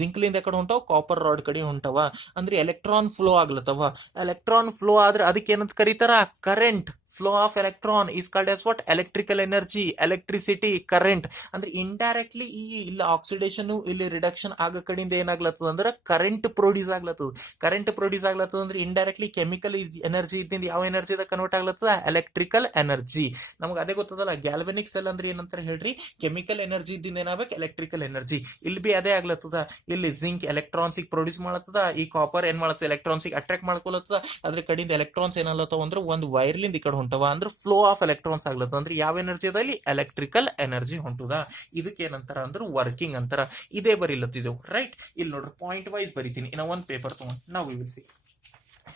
ಜಿಂಕ್ ಲಿಂದ ಯಾಕಡೆ ಹೊಂಟವ? ಕಾಪರ್ ರಾಡ್ ಕಡೆ ಹೊಂಟವ. ಅಂದ್ರೆ ಎಲೆಕ್ಟ್ರಾನ್ ಫ್ಲೋ ಆಗ್ಲತ್ತವ. ಎಲೆಕ್ಟ್ರಾನ್ ಫ್ಲೋ ಆದ್ರೆ ಅದಕ್ಕೆ ಏನಂತ ಕರೀತಾರ? Current. flow of electron is called as what? Electrical energy, electricity, current. ಅಂದ್ರೆ ಇಂಡೈರೆಕ್ಟ್ಲಿ ಈ ಇಲ್ಲಿ ಆಕ್ಸಿಡೇಷನ್ ಇಲ್ಲಿ ರಿಡಕ್ಷನ್ ಆಗ ಕಡೆಯಿಂದ ಏನಾಗ್ಲತ್ತದ ಅಂದ್ರೆ ಕರೆಂಟ್ ಪ್ರೊಡ್ಯೂಸ್ ಆಗ್ಲತ್ತದ. ಅಂದ್ರೆ ಇಂಡೈರೆಕ್ಟ್ಲಿ ಕೆಮಿಕಲ್ ಎನರ್ಜಿ ಇದ್ದಿಂದ ಯಾವ ಎನರ್ಜಿದಾಗ ಕನ್ವರ್ಟ್ ಆಗ್ಲತ್ತದ? Electrical energy. ನಮ್ಗೆ ಅದೇ ಗೊತ್ತದಲ್ಲ, ಗ್ಯಾಲ್ವೆನಿಕ್ ಸೆಲ್ ಅಂದ್ರೆ ಏನಂತಾರೆ ಹೇಳ್ರಿ? ಕೆಮಿಕಲ್ ಎನರ್ಜಿ ಇದ್ದಿಂದ ಏನಾಗಬೇಕು? Electrical energy. ಇಲ್ಲಿ ಬಿ ಅದೇ ಆಗ್ಲತ್ತದ. ಇಲ್ಲಿ ಜಿಂಕ್ ಎಲೆಕ್ಟ್ರಾನ್ಸಿಗೆ ಪ್ರೊಡ್ಯೂಸ್ ಮಾಡತ್ತದ, ಈ ಕಾಪರ್ ಏನ್ ಮಾಡತ್ತದ? ಎಲೆಕ್ಟ್ರಾನ್ಸಿಗೆ ಅಟ್ರಾಕ್ಟ್ ಮಾಡ್ಕೊಳತ್ತದ. ಅದ್ರ ಕಡೆಯಿಂದ ಎಲೆಕ್ಟ್ರಾನ್ಸ್ ಏನಾಗ್ಲತ್ತವ ಅಂದ್ರೆ ಒಂದು ವೈರ್ಲಿಂದ ಈ ಕಡೆ ಹೊಂಟವ. ಅಂದ್ರೆ ಫ್ಲೋ ಆಫ್ ಎಲೆಕ್ಟ್ರಾನ್ಸ್ ಆಗ್ಲತ್ತದ. ಅಂದ್ರೆ ಯಾವ ಎನರ್ಜಿ ಅದಲ್ಲಿ? ಎಲೆಕ್ಟ್ರಿಕಲ್ ಎನರ್ಜಿ ಹೊಂಟುದ. ಇದಕ್ಕೆ ಏನಂತಾರ ಅಂದ್ರೆ ವರ್ಕಿಂಗ್ ಅಂತಾರ. ಇದೇ ಬರೀಲತ್ತಿದ್ದೆವು, ರೈಟ್? ಇಲ್ಲಿ ನೋಡ್ರಿ ಪಾಯಿಂಟ್ ವೈಸ್ ಬರೀತೀನಿ. ಇನ್ನ ಒಂದು ಪೇಪರ್ ತಗೊಂಡು ನಾವು we will see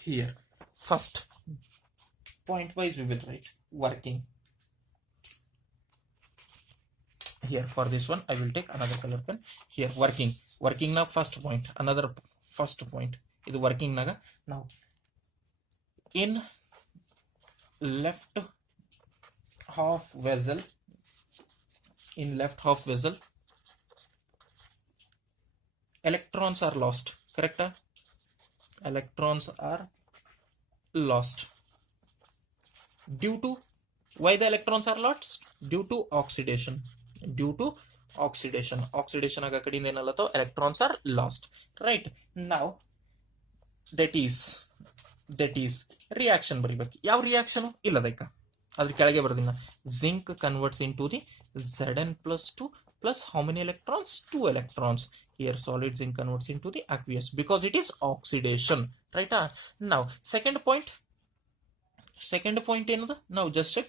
here. First point wise we will write working. Here for this one I will take another color pen. Here working na first point, another first point. Idu working naga now in left half vessel, electrons are lost. Correct? Electrons are lost due to, why the electrons are lost? Due to oxidation. Oxidation ಆಗ ಕಡೆಯಿಂದ ಏನಲ್ಲತ್ತೋ electrons are lost, right? Now that is reaction ಬರೀಬೇಕು. ಯಾವ reaction ಇಲ್ಲದಕ್ಕ ಅದ್ರ ಕೆಳಗೆ ಬರ್ದಿನ zinc converts into the Zn+2 plus how many electrons? 2 electrons. Here solid zinc converts into the aqueous because it is oxidation, right? Now second point ಏನದ? Now just check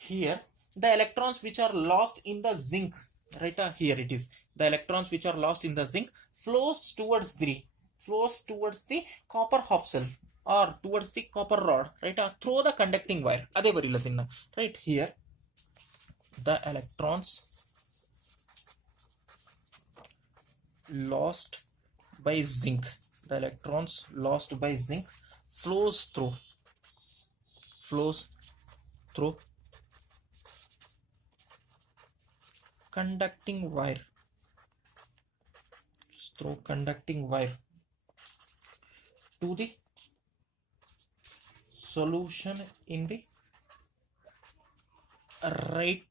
here. The electrons which are lost in the zinc, right? Here it is. The electrons which are lost in the zinc flows towards the copper half cell or towards the copper rod, right? Through the conducting wire. Ade barilatinna, right? Here the electrons lost by zinc flows through conducting wire to the solution in the right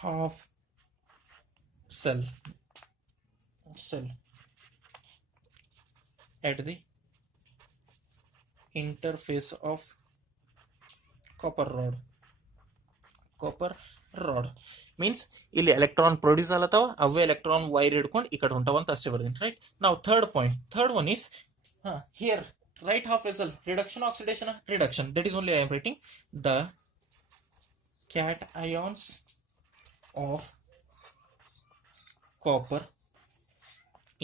half cell at the interface of copper rod means ಇಲ್ಲಿ electron produce ಆಗಲತ್ತಾವ, ಅವೇ electron wire ಹಿಡ್ಕೊಂಡು ಈ ಕಡೆ ಹೊಂಟಾವ ಅಂತ ಅಷ್ಟೇ ಬರ್ದೀನಿ, right? ನಾವು third one is here right half vessel reduction oxidation, that is only I am writing the cations of copper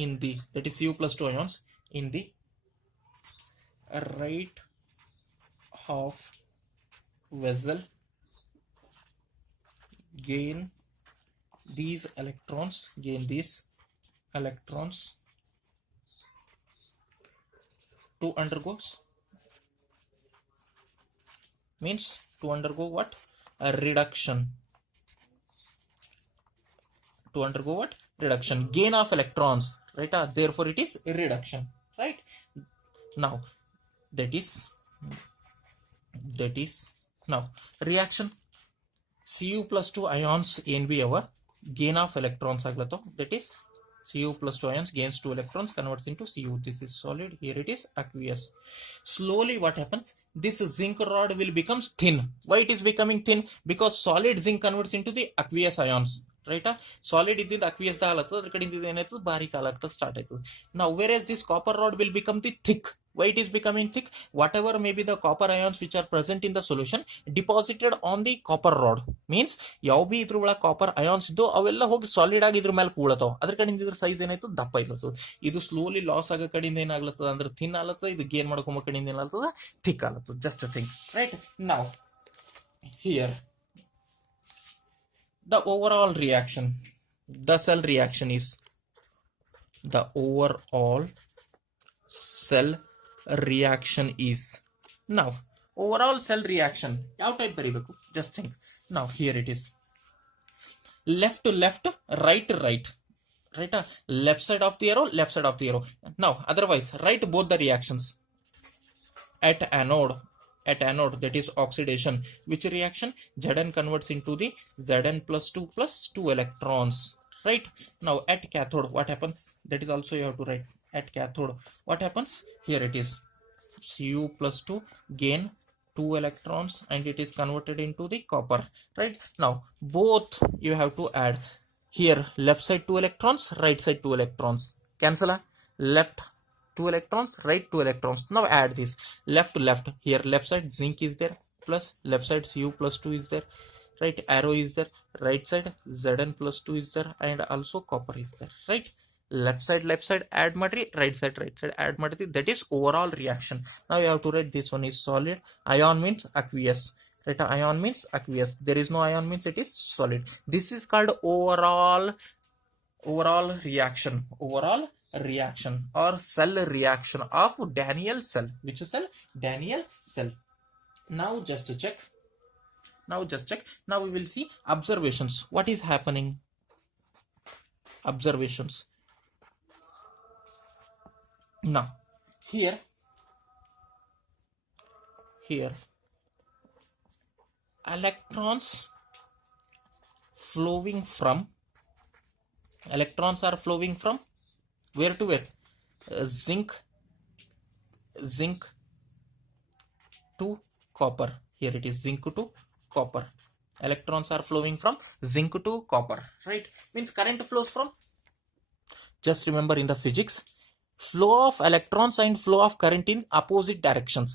in the, that is U+2 ions in the right half vessel gain these electrons to undergo what? A reduction. Reduction, gain of electrons, right? Therefore it is reduction, right? Now that is now reaction Cu plus 2 ions ಏನ್ B ಅವ gain of electrons ಆಗ್ಲತ್ತವ. That is Cu plus 2 ions gains 2 electrons, converts into Cu. This is solid. Here it is aqueous. Slowly what happens? This zinc rod will become thin. Why it is becoming thin? Because solid zinc converts into the aqueous ions. Right? Solid is the aqueous adr kadinda barik alagta start aitadu. Now whereas this copper rod will become the thick. Why it is becoming thick? Whatever may be the copper ions which are present in the solution deposited on the copper rod. Means ಯಾವ B ಇದ್ರ ಒಳಗೆ copper ions ಇದ್ದು ಅವೆಲ್ಲ ಹೋಗಿ solid ಆಗಿ ಇದ್ರ ಮೇಲೆ ಕೂಳತಾವ. ಅದ್ರ ಕಡೆಯಿಂದ ಇದ್ರ ಸೈಜ್ ಏನಾಯ್ತು ದಪ್ಪ ಐತದ. ಇದು ಸ್ಲೋಲಿ ಲಾಸ್ ಆಗೋ ಕಡೆಯಿಂದ ಏನಾಗ್ಲತ್ತದ ಅಂದ್ರೆ ಥಿನ್ ಆಗ್ಲತ್ತದ. ಇದು ಗೇನ್ ಮಾಡ್ಕೊಂಬ ಕಡೆಯಿಂದ ಏನಾಗ್ಲತ್ತದ ಥಿಕ್ ಆಗ್ಲತ್ತದ. Just think. Right. Now here the overall reaction, the cell reaction is the overall cell reaction is. Now overall cell reaction ಯಾವ ಟೈಪ್ ಬರೀಬೇಕು? just think. Now here it is, left to left, right to right, right? Left side of the arrow, left side of the arrow. Now otherwise write both the reactions. At anode, that is oxidation, which reaction? Zn converts into the Zn plus 2 electrons, right? Now at cathode what happens? That is also you have to write. At cathode what happens? Here it is, Cu plus 2 gain 2 electrons and it is converted into the copper, right? Now both you have to add. Here left side 2 electrons, right side 2 electrons, cancel. Left 2 electrons, right 2 electrons. Now add this left to left. Here left side zinc is there, plus left side Cu plus 2 is there, right? Arrow is there. Right side Zn plus 2 is there and also copper is there, right? Left side add madri, right side add madri. That is overall reaction. Now you have to write this one is solid. Ion means aqueous, right? Ion means aqueous. There is no ion means it is solid. This is called overall reaction. Overall reaction or cell reaction of Daniell cell. Which cell? Daniell cell. Now just check. Now we will see observations. What is happening? Observations. Now here electrons are flowing from where to where? Zinc to copper. Here it is zinc to copper. Electrons are flowing from zinc to copper, right? Means current flows from, just remember in the physics, flow of electrons and flow of current in opposite directions.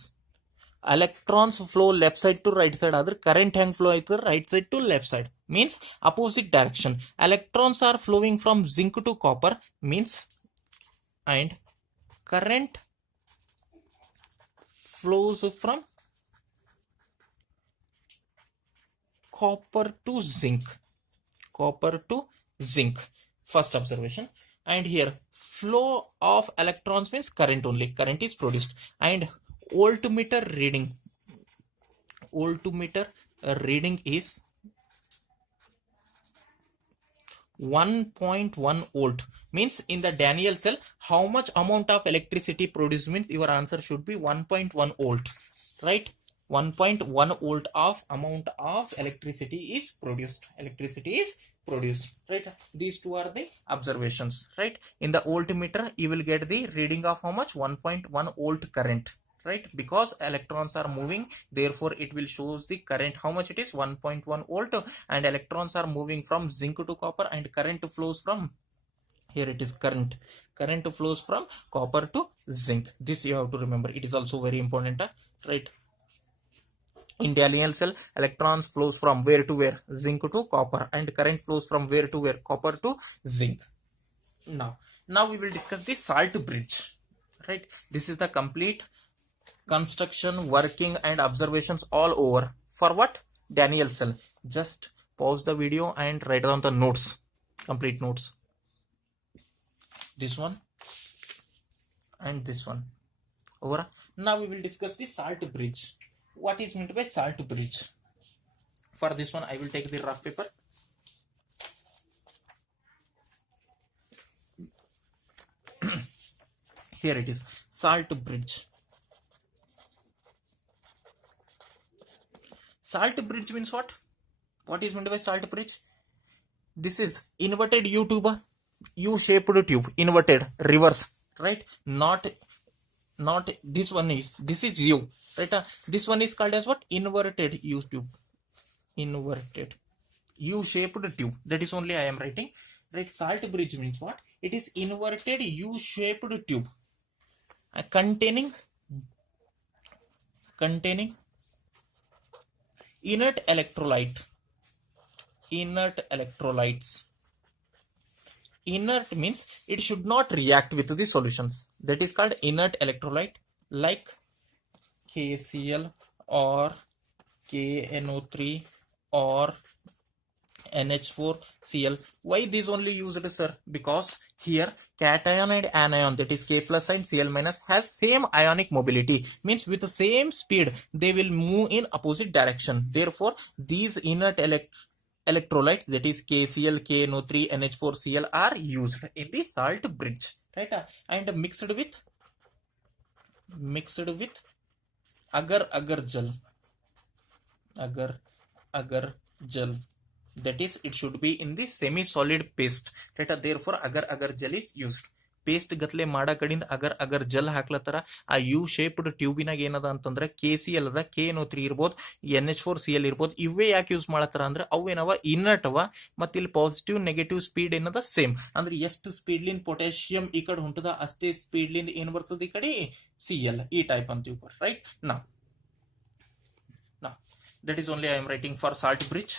Electrons flow left side to right side, other current hang flow either right side to left side, means opposite direction. Electrons are flowing from zinc to copper means, and current flows from copper to zinc. First observation. And here flow of electrons means current only. Current is produced. And voltmeter reading is 1.1 volt. Means in the Daniell cell how much amount of electricity produced? Means your answer should be 1.1 volt, right? 1.1 volt of amount of electricity is produced, right? These two are the observations, right? In the voltmeter you will get the reading of how much? 1.1 volt current, right? Because electrons are moving, therefore it will shows the current. How much it is? 1.1 volt. And electrons are moving from zinc to copper and current flows from, here it is current flows from copper to zinc. This you have to remember. It is also very important, right? In Daniell cell electrons flows from where to where? Zinc to copper. And current flows from where to where? Copper to zinc. Now we will discuss the salt bridge, right? This is the complete construction, working and observations all over. For what? Daniell cell. Just pause the video and write down the notes, complete notes. This one and this one. Over. Now we will discuss the salt bridge. What is meant by salt bridge? For this one I will take the rough paper. Here it is, salt bridge. Salt bridge means what? What is meant by salt bridge? This is inverted U tube, U-shaped tube, inverted, reverse, right? Not this one is, this is U, right? This one is called as what? Inverted U tube, inverted U-shaped tube. That is only I am writing, right? Salt bridge means what? It is inverted U-shaped tube containing inert electrolytes. Inert means it should not react with the solutions. That is called inert electrolyte, like KCl or KNO3 or NH4Cl. Why these only used, sir? Because here cation and anion, that is K plus and Cl minus, has same ionic mobility, means with the same speed they will move in opposite direction. Therefore these inert electrolytes, that is KCl, KNO3, NH4Cl, are used in the salt bridge, right? And mixed with agar gel, that is it should be in the semi solid paste, right? Therefore agar gel is used. Paste ಗತ್ಲೆ ಮಾಡೋ ಕಡೆಯಿಂದ ಅಗರ್ ಜಲ್ ಹಾಕ್ಲತ್ತಾರ. ಆ you shaped ಟ್ಯೂಬಿನಾಗ ಏನದ ಅಂತಂದ್ರೆ KCl ಅದ, KNO3 ಇರ್ಬೋದು, NH4Cl ಇರ್ಬೋದು. ಇವೇ ಯಾಕೆ ಯೂಸ್ ಮಾಡತ್ತಾರ ಅಂದ್ರೆ ಅವೇನವ ಇನ್ನಟ್ ಅವ, ಮತ್ತೆ ಇಲ್ಲಿ ಪಾಸಿಟಿವ್ ನೆಗೆಟಿವ್ ಸ್ಪೀಡ್ ಏನದ ಸೇಮ್. ಅಂದ್ರೆ ಎಷ್ಟು ಸ್ಪೀಡ್ಲಿಂದ ಪೊಟ್ಯಾಷಿಯಂ ಈ ಕಡೆ ಹೊಂಟದ ಅಷ್ಟೇ ಸ್ಪೀಡ್ಲಿಂದ ಏನ್ ಬರ್ತದ ಈ ಕಡೆ Cl, ಈ ಟೈಪ್ ಅಂತೀವಿ, ರೈಟ್? ನಾ that is only I am writing for salt bridge.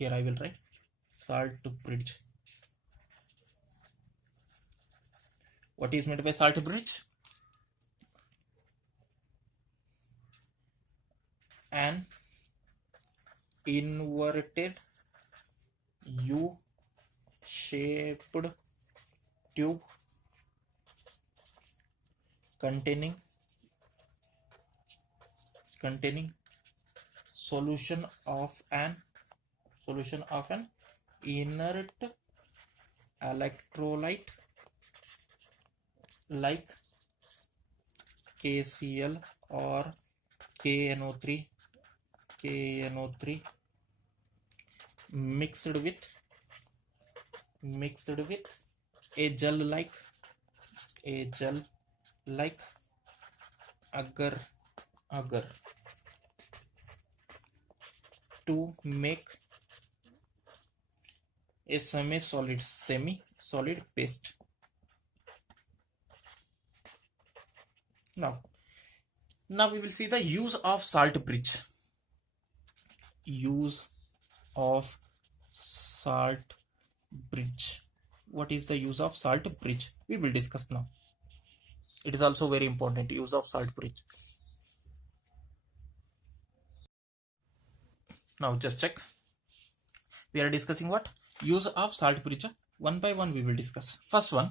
Here I will write salt bridge. What is meant by salt bridge? An inverted U-shaped tube containing solution of an inert electrolyte like KCl or KNO3 mixed with a gel like agar to make a semi solid paste. Now we will see the use of salt bridge. What is the use of salt bridge? We will discuss now. It is also very important, use of salt bridge. Now just check. We are discussing what? Use of salt bridge. One by one we will discuss. First one.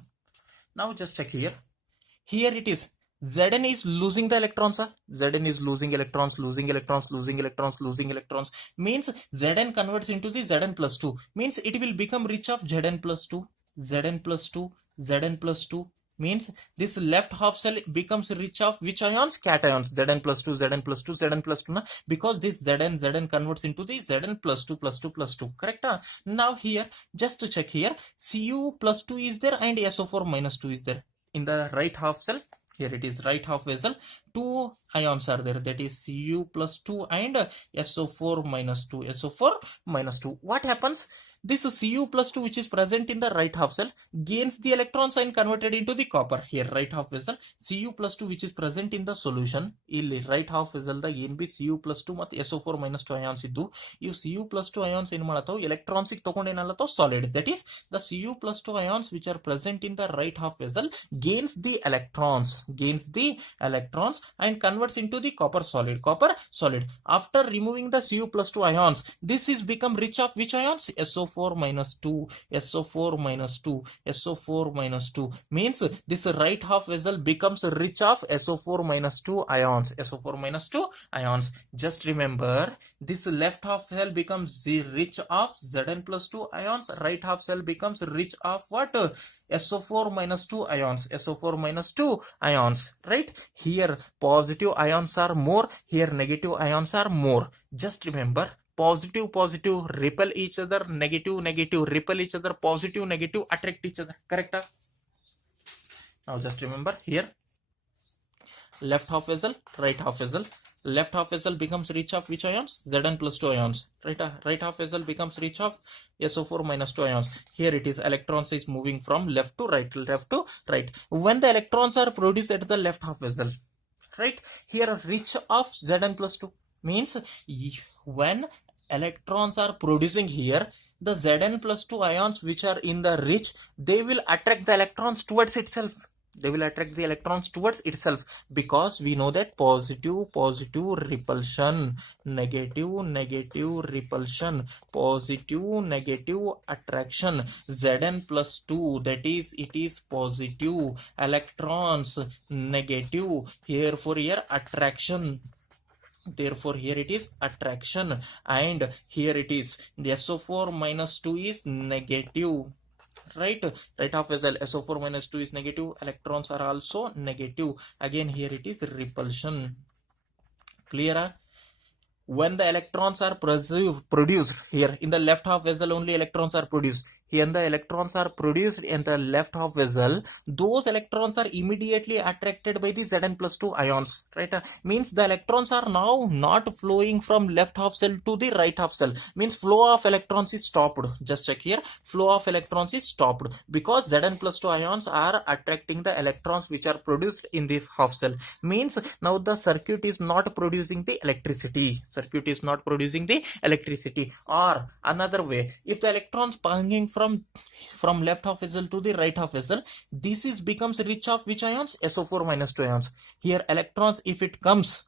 Now just check here. Here it is. Zn is losing the electrons. Zn is losing electrons. Means Zn converts into the Zn plus 2. Means it will become rich of Zn plus 2. Means this left half cell becomes rich of which ions? Cations. Zn plus 2. Because this Zn converts into the Zn plus 2. Correct? Now here, just to check here, Cu plus 2 is there and SO4 minus 2 is there. In the right half cell, here it is right half vessel, 2 ions are there, that is Cu plus 2 and SO4 minus 2. What happens? This Cu plus 2 which is present in the right half cell gains the electrons and converted into the copper. Here right half vessel, Cu plus 2 which is present in the solution, ಇಲ್ಲಿ right half vessel ದಾಗ ಏನ್ B Cu plus 2 ಮತ್ತು SO4 minus 2 ions ಇದ್ದು, ಇವು Cu plus 2 ions ಏನ್ ಮಾಡತ್ತಾವ? electrons ತಗೊಂಡು ಏನಾಗ್ಲತ್ತಾವ? solid. That is the Cu plus 2 ions which are present in the right half vessel gains the electrons and converts into the copper solid. After removing the Cu plus 2 ions, this is become rich of which ions? SO4 minus 2. Means this right half vessel becomes rich of SO4 minus 2 ions. Just remember, this left half cell becomes rich of Zn plus 2 ions. Right half cell becomes rich of what? SO4 minus 2 ions, SO4 minus 2 ions, right? Here positive ions are more, here negative ions are more. Just remember, positive positive repel each other, negative negative repel each other, positive negative attract each other, correct? Now just remember here, left half vessel, right half vessel. Left half vessel becomes rich of which ions? Zn plus 2 ions. Right half vessel becomes rich of SO4 minus 2 ions. Here it is, electrons is moving from left to right, left to right. When the electrons are produced at the left half vessel, right, here rich of Zn plus 2 means when electrons are producing here, the Zn plus 2 ions which are in the rich, they will attract the electrons towards itself. They will attract the electrons towards itself, because we know that positive positive repulsion, negative negative repulsion, positive negative attraction. Zn plus 2, that is, it is positive, electrons negative, therefore here attraction, therefore here it is attraction, and here it is the SO4 minus 2 is negative, right? Right half vessel, SO4 minus 2 is negative, electrons are also negative, again here it is repulsion. Clear? When the electrons are produced here in the left half vessel, only electrons are produced. Here the electrons are produced in the left half vessel, those electrons are immediately attracted by the Zn plus 2 ions, right? Means the electrons are now not flowing from left half cell to the right half cell, means flow of electrons is stopped. Just check here, flow of electrons is stopped, because Zn plus 2 ions are attracting the electrons which are produced in the half cell. Means now the circuit is not producing the electricity, circuit is not producing the electricity. Or another way, if the electrons passing from left half vessel to the right half vessel, this is becomes rich of which ions? SO4 minus 2 ions. Here electrons, if it comes,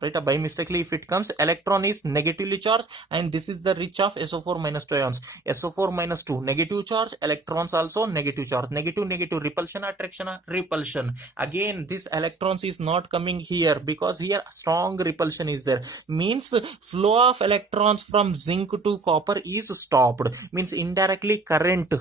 right, by mistakenly if it comes, electron is negatively charged, and this is the rich of SO4 minus 2 ions. SO4 minus 2 negative charge, electrons also negative charge, negative negative repulsion, attraction, repulsion. Again this electrons is not coming here, because here strong repulsion is there, means flow of electrons from zinc to copper is stopped, means indirectly current,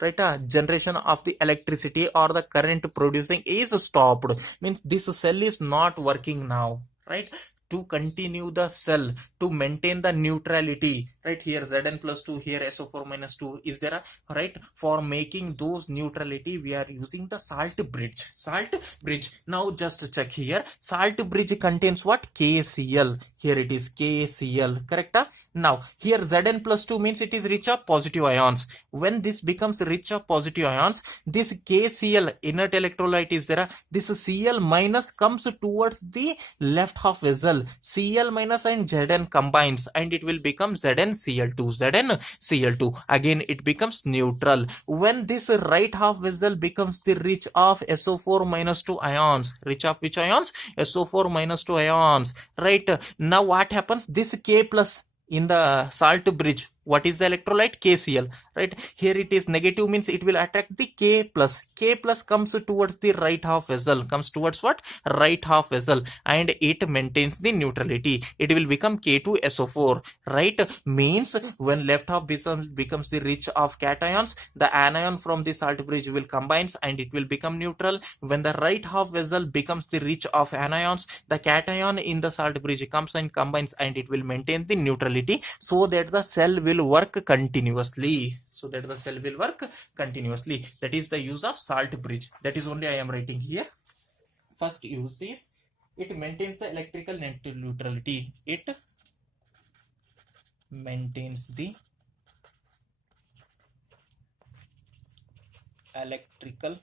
right, generation of the electricity or the current producing is stopped, means this cell is not working now, right? To continue the cell, to maintain the neutrality, right, here Zn plus 2, here SO4 minus 2 is there, right? For making those neutrality, we are using the salt bridge. Salt bridge. Now just check here, salt bridge contains what? KCl. Here it is KCl, correct? Now here Zn plus 2 means it is rich of positive ions. When this becomes rich of positive ions, this KCl, inert electrolyte, is there, this Cl minus comes towards the left half vessel, Cl minus and Zn combines, and it will become ZnCl2. ZnCl2, again it becomes neutral. When this right half vessel becomes the rich of SO4 minus 2 ions, rich of which ions? SO4 minus 2 ions, right? Now what happens? This K plus in the salt bridge, what is the electrolyte? KCl, right? Here it is negative, means it will attract the K plus. K plus comes towards the right half vessel, comes towards what? Right half vessel, and it maintains the neutrality. It will become K2SO4, right? Means when left half becomes the rich of cations, the anion from the salt bridge will combines and it will become neutral. When the right half vessel becomes the rich of anions, the cation in the salt bridge comes and combines, and it will maintain the neutrality, so that the cell will work continuously. That is the use of salt bridge. That is only I am writing here. First use is, it maintains the electrical neutrality. It maintains the electrical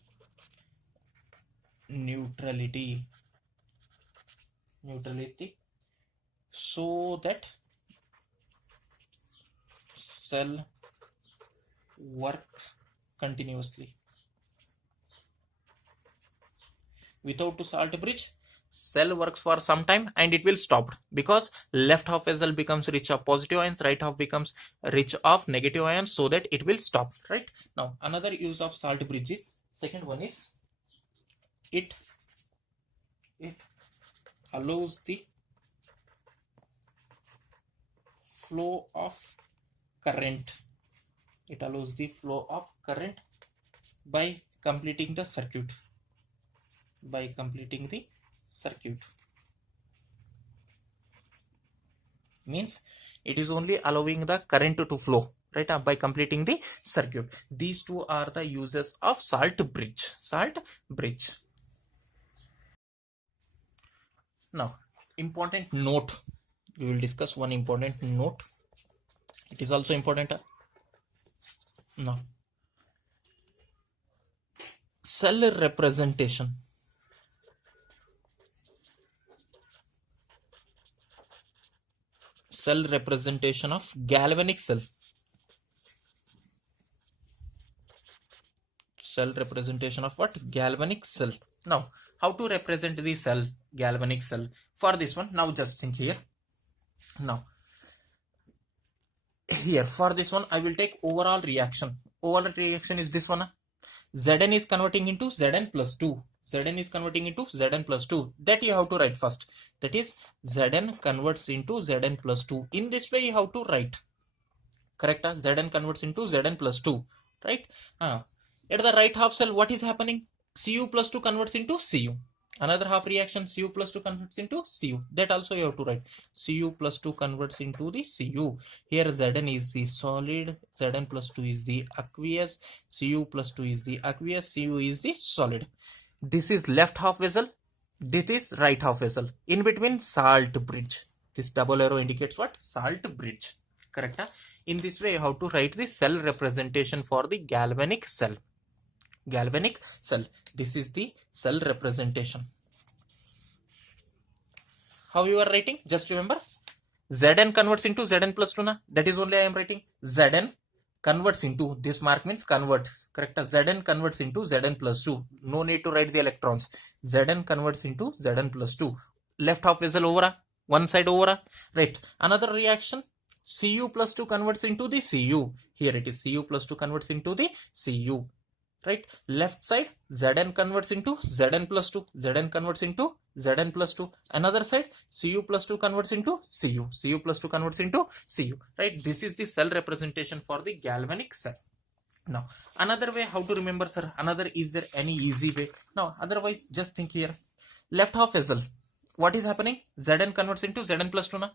neutrality so that cell works continuously. Without salt bridge, cell works for some time and it will stop, because left half vessel becomes rich of positive ions, right half becomes rich of negative ions, so that it will stop, right? Now another use of salt bridge is, second one is, it allows the flow of current. It allows the flow of current by completing the circuit. Means it is only allowing the current to flow, right? By completing the circuit. These two are the uses of salt bridge. Now, important note. We will discuss one important note. It is also important. Now, cell representation. Cell representation of galvanic cell. Cell representation of what? Galvanic cell. Now, how to represent the cell, galvanic cell? For this one, now just think here. Now, here for this one, I will take overall reaction. Overall reaction is this one. Zn is converting into Zn plus 2. Zn is converting into Zn plus 2. That you have to write first. That is Zn converts into Zn plus 2. In this way, you have to write. Correct? Zn converts into Zn plus 2. Right? At the right half cell, what is happening? Cu plus 2 converts into Cu. Another half reaction, Cu plus 2 converts into Cu. That also you have to write. Cu plus 2 converts into the Cu. Here Zn is the solid, Zn plus 2 is the aqueous, Cu plus 2 is the aqueous, Cu is the solid. This is left half vessel. This is right half vessel. In between, salt bridge. This double arrow indicates what? Salt bridge. Correct? In this way, you have to write the cell representation for the galvanic cell. Galvanic cell. This is the cell representation. How you are writing? Just remember, Zn converts into Zn plus 2 na? That is only I am writing. Zn converts into, this mark means convert. Correct? Zn converts into Zn plus 2. No need to write the electrons. Zn converts into Zn plus 2. Left half vessel over, one side over. Right. Another reaction. Cu plus 2 converts into the Cu. Here it is. Cu plus 2 converts into the Cu. Right? Left side, Zn converts into Zn plus 2. Zn converts into Zn plus 2. Another side, Cu plus 2 converts into Cu. Cu plus 2 converts into Cu. Right? This is the cell representation for the galvanic cell. Now, another way how to remember, sir? Is there any easy way? No, otherwise, just think here. Left half vessel. What is happening? Zn converts into Zn plus 2 na?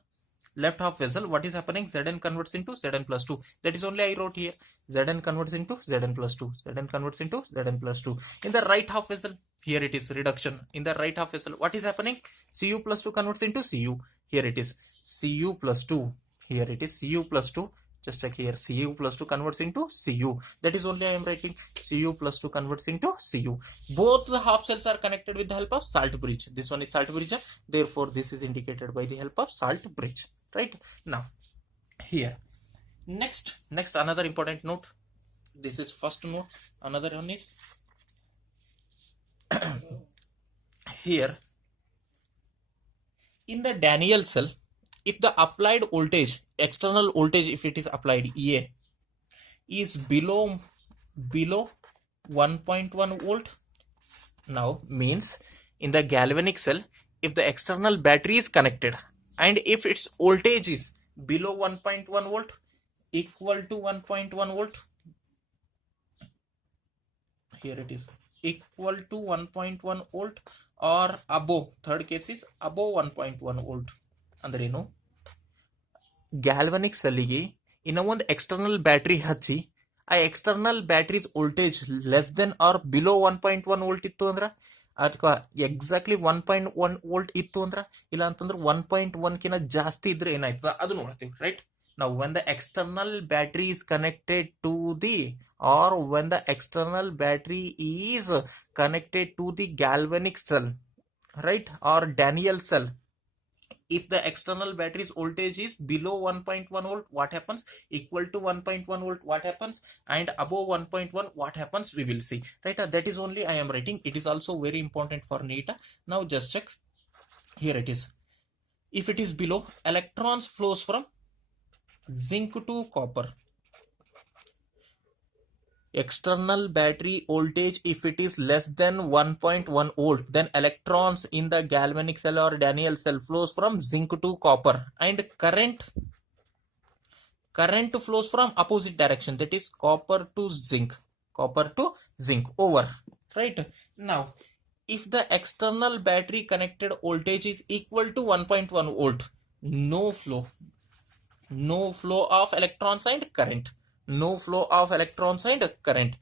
Left half vessel, what is happening? Zn converts into Zn plus 2. That is only I wrote here. Zn converts into Zn plus 2. Zn converts into Zn plus 2. In the right half vessel, here it is reduction. In the right half vessel, what is happening? Cu plus 2 converts into Cu. Here it is Cu plus 2. Here it is Cu plus 2. Just check here. Cu plus 2 converts into Cu. That is only I am writing. Cu plus 2 converts into Cu. Both the half cells are connected with the help of salt bridge. This one is salt bridge. Therefore, this is indicated by the help of salt bridge. Right? Now, here. Next another important note. This is first note. Another one is here. In the Daniell cell, if the applied voltage, external voltage, if it is applied EA, is below 1.1 volt, now means in the galvanic cell, if the external battery is connected and if its voltage is below 1.1 volt, equal to 1.1 volt, here it is equal to 1.1 volt or above, third case is above 1.1 volt. ಅಂದ್ರೆ ಏನು, ಗ್ಯಾಲ್ವನಿಕ್ ಸೆಲ್ಲಿಗೆ ಇನ್ನ ಒಂದು external battery ಹಚ್ಚಿ ಆ external batteries voltage less than or below 1.1 volt ಇತ್ತು ಅಂದ್ರ ಅಥವಾ exactly 1.1 volt ಇತ್ತು ಅಂದ್ರ ಇಲ್ಲ ಅಂತಂದ್ರೆ 1.1 ಕಿಂತ ಜಾಸ್ತಿ ಇದ್ರೆ ಏನಾಯ್ತದ ಅದು ನೋಡ್ತೀವಿ. Right? now when the external battery is connected to the or when the external battery is connected to the galvanic cell, right, or Daniell cell, if the external battery's voltage is below 1.1 volt, what happens? Equal to 1.1 volt, what happens? And above 1.1, what happens? We will see. Right? That is only I am writing. It is also very important for NEET. Now just check. Here it is. If it is below, electrons flows from zinc to copper. External battery voltage, if it is less than 1.1 volt, then electrons in the galvanic cell or Daniell cell flows from zinc to copper, and current flows from opposite direction, that is copper to zinc. copper to zinc over, right? Now, if the external battery connected voltage is equal to 1.1 volt, no flow of electrons and current, no flow of electrons and current.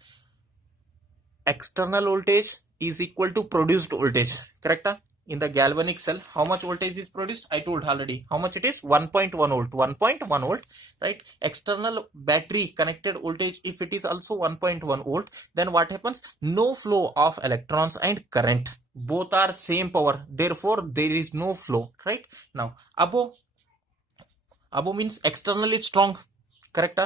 External voltage is equal to produced voltage, correct? In the galvanic cell, how much voltage is produced? I told already how much it is. 1.1 volt, 1.1 volt, right? External battery connected voltage, if it is also 1.1 volt, then what happens? No flow of electrons and current, both are same power, therefore there is no flow, right? Now above means external is strong, correct?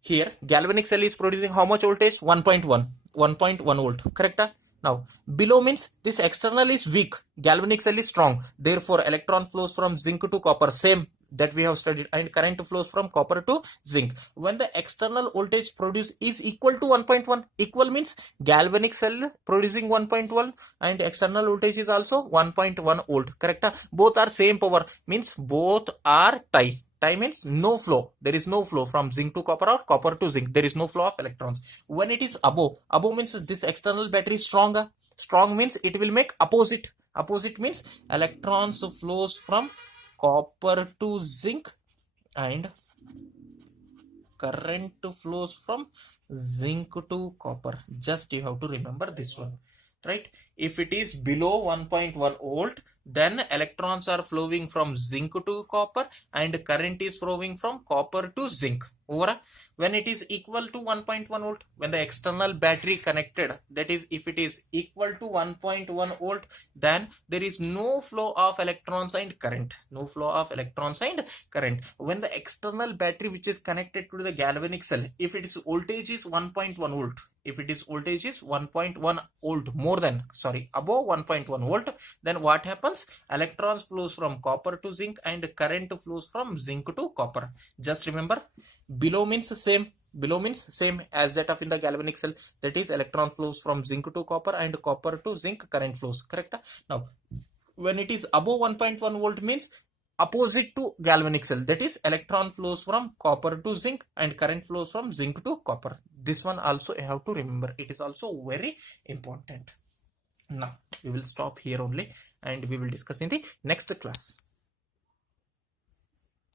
Here galvanic cell is producing how much voltage? 1.1 volt, correct? Now below means this external is weak, galvanic cell is strong, therefore electron flows from zinc to copper, same that we have studied, and current flows from copper to zinc. When the external voltage produced is equal to 1.1, equal means galvanic cell producing 1.1 and external voltage is also 1.1 volt, correct? Both are same power, means both are tie. Tie means no flow, there is no flow from zinc to copper or copper to zinc, there is no flow of electrons. When it is above means this external battery is stronger, strong means it will make opposite means electrons flows from copper to zinc and current flows from zinc to copper. Just you have to remember this one, right? If it is below 1.1 volt, then electrons are flowing from zinc to copper and current is flowing from copper to zinc. Over. When it is equal to 1.1 volt, when the external battery connected, that is if it is equal to 1.1 volt, then there is no flow of electrons and current, no flow of electrons and current. When the external battery which is connected to the galvanic cell, if its voltage is 1.1 volt, if it is voltage is 1.1 volt, more than, sorry, above 1.1 volt, then what happens? Electrons flows from copper to zinc and current flows from zinc to copper. Just remember, below means same as that of in the galvanic cell, that is electron flows from zinc to copper and copper to zinc current flows, correct? Now when it is above 1.1 volt means opposite to galvanic cell, that is electron flows from copper to zinc and current flows from zinc to copper. This one also you have to remember, it is also very important. Now we will stop here only and we will discuss in the next class.